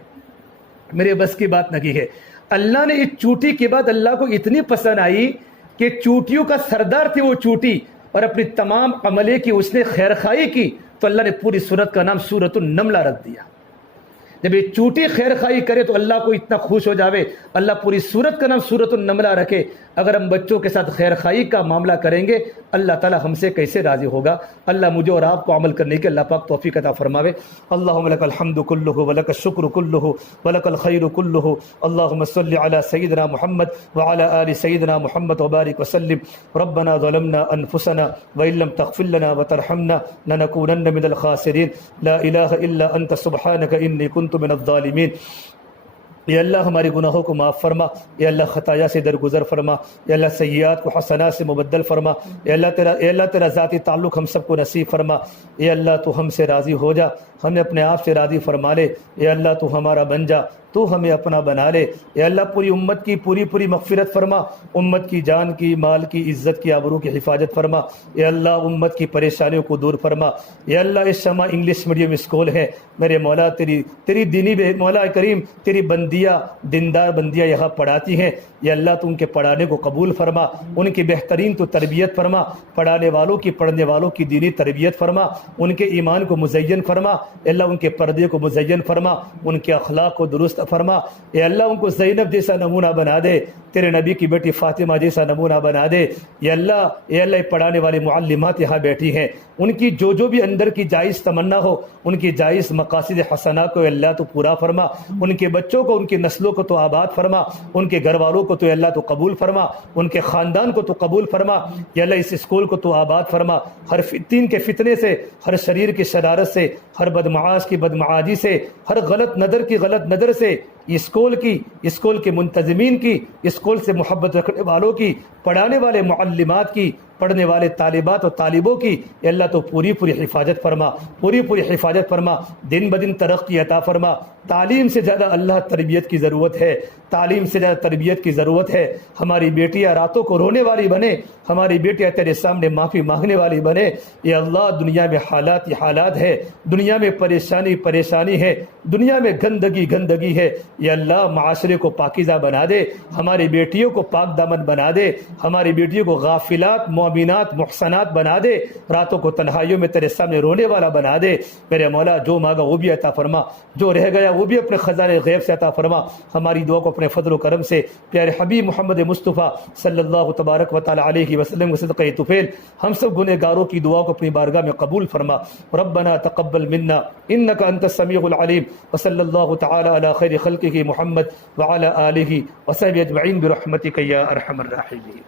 میرے بس کی بات نہیں ہے۔ اللہ نے اس چوٹی کے بعد اللہ کو اتنی پسند آئی کہ چوٹیوں کا سردار تھی وہ چوٹی، اور اپنی تمام عملے کی اس نے خیرخواہی کی، تو اللہ نے پوری سورت کا نام سورۃ النملہ رکھ دیا۔ جب یہ چوٹی خیر خواہی کرے تو اللہ کو اتنا خوش ہو جاوے، اللہ پوری سورت کا نام سورۃ النملہ رکھے۔ اگر ہم بچوں کے ساتھ خیر خواہی کا معاملہ کریں گے، اللہ تعالی ہم سے کیسے راضی ہوگا؟ اللہ مجھے اور آپ کو عمل کرنے کے اللہ پاک توفیق عطا فرماوے۔ اللہم لک الحمد کلہ ولک الشکر کلہ ولک الخیر کلہ، اللہم صل علی سیدنا محمد وعلی آل سیدنا محمد وبارک وسلم۔ ربنا ظلمنا انفسنا وان لم تغفر لنا وترحمنا لنکونن من الخاسرین، لا الہ الا انت سبحانک انی کنت من الظالمین۔ یا اللہ ہمارے گناہوں کو معاف فرما، یا اللہ خطایا سے درگزر فرما، یا اللہ سیئات کو حسنات سے مبدل فرما، یا اللہ تیرا ذاتی تعلق ہم سب کو نصیب فرما۔ یا اللہ تو ہم سے راضی ہو جا، ہمیں اپنے آپ سے راضی فرما لے۔ یا اللہ تو ہمارا بن جا، تو ہمیں اپنا بنا لے۔ یا اللہ پوری امت کی پوری مغفرت فرما، امت کی جان کی، مال کی، عزت کی، آبرو کی حفاظت فرما۔ یا اللہ امت کی پریشانیوں کو دور فرما۔ یا اللہ اس شمع انگلش میڈیم اسکول ہے، میرے مولا تیری دینی مولا کریم تیری بندیاں، دیندار بندیاں یہاں پڑھاتی ہیں، یا اللہ تو ان کے پڑھانے کو قبول فرما، ان کی بہترین تو تربیت فرما، پڑھانے والوں کی، پڑھنے والوں کی دینی تربیت فرما، ان کے ایمان کو مزین فرما، اللہ ان کے پردے کو مزین فرما، ان کے اخلاق کو درست فرما۔ اے اللہ ان کو زینب جیسا نمونہ بنا دے، تیرے نبی کی بیٹی فاطمہ جیسا نمونہ بنا دے۔ یا اللہ اے اللہ پڑھانے والے معلمات یہاں بیٹھی ہیں، ان کی جو بھی اندر کی جائز تمنا ہو، ان کی جائز مقاصد حسنہ کو اللہ تو پورا فرما، ان کے بچوں کو، ان کی نسلوں کو تو آباد فرما، ان کے گھر والوں کو تو اللہ تو قبول فرما، ان کے خاندان کو تو قبول فرما۔ یا اللہ اس اسکول کو تو آباد فرما، ہر دین کے فتنے سے، ہر شریر کی شرارت سے، ہر بدمعاش کی بدمعاشی سے، ہر غلط نظر سے، اسکول کے منتظمین کی، اسکول سے محبت رکھنے والوں کی، پڑھانے والے معلمات کی، پڑھنے والے طالبات و طالبوں کی، اے اللہ تو پوری حفاظت فرما، پوری حفاظت فرما، دن بدن ترقی عطا فرما۔ تعلیم سے زیادہ اللہ تربیت کی ضرورت ہے، تعلیم سے زیادہ تربیت کی ضرورت ہے۔ ہماری بیٹیاں راتوں کو رونے والی بنے، ہماری بیٹیاں تیرے سامنے معافی مانگنے والی بنے۔ یا اللہ دنیا میں حالات ہے، دنیا میں پریشانی ہے، دنیا میں گندگی ہے، یا اللہ معاشرے کو پاکیزہ بنا دے، ہماری بیٹیوں کو پاک دامن بنا دے، ہماری بیٹیوں کو غافلات، مومنات، محسنات بنا دے، راتوں کو تنہائیوں میں تیرے سامنے رونے والا بنا دے۔ میرے مولا جو مانگا وہ بھی عطا فرما، جو رہ گیا وہ بھی اپنے خزانے غیب سے عطا فرما۔ ہماری دعا کو اپنے فضل و کرم سے پیارے حبیب محمد مصطفیٰ صلی اللہ تبارک و تعالی علیہ وسلم کے صدقہ طفیل ہم سب گنہگاروں کی دعا کو اپنی بارگاہ میں قبول فرما۔ ربنا تقبل منا انک انت السمیع العلیم، وصلی اللہ تعالی علی خیر خلقہ محمد وعلی آلہ وصحبہ اجمعین برحمتک یا ارحم الراحمین۔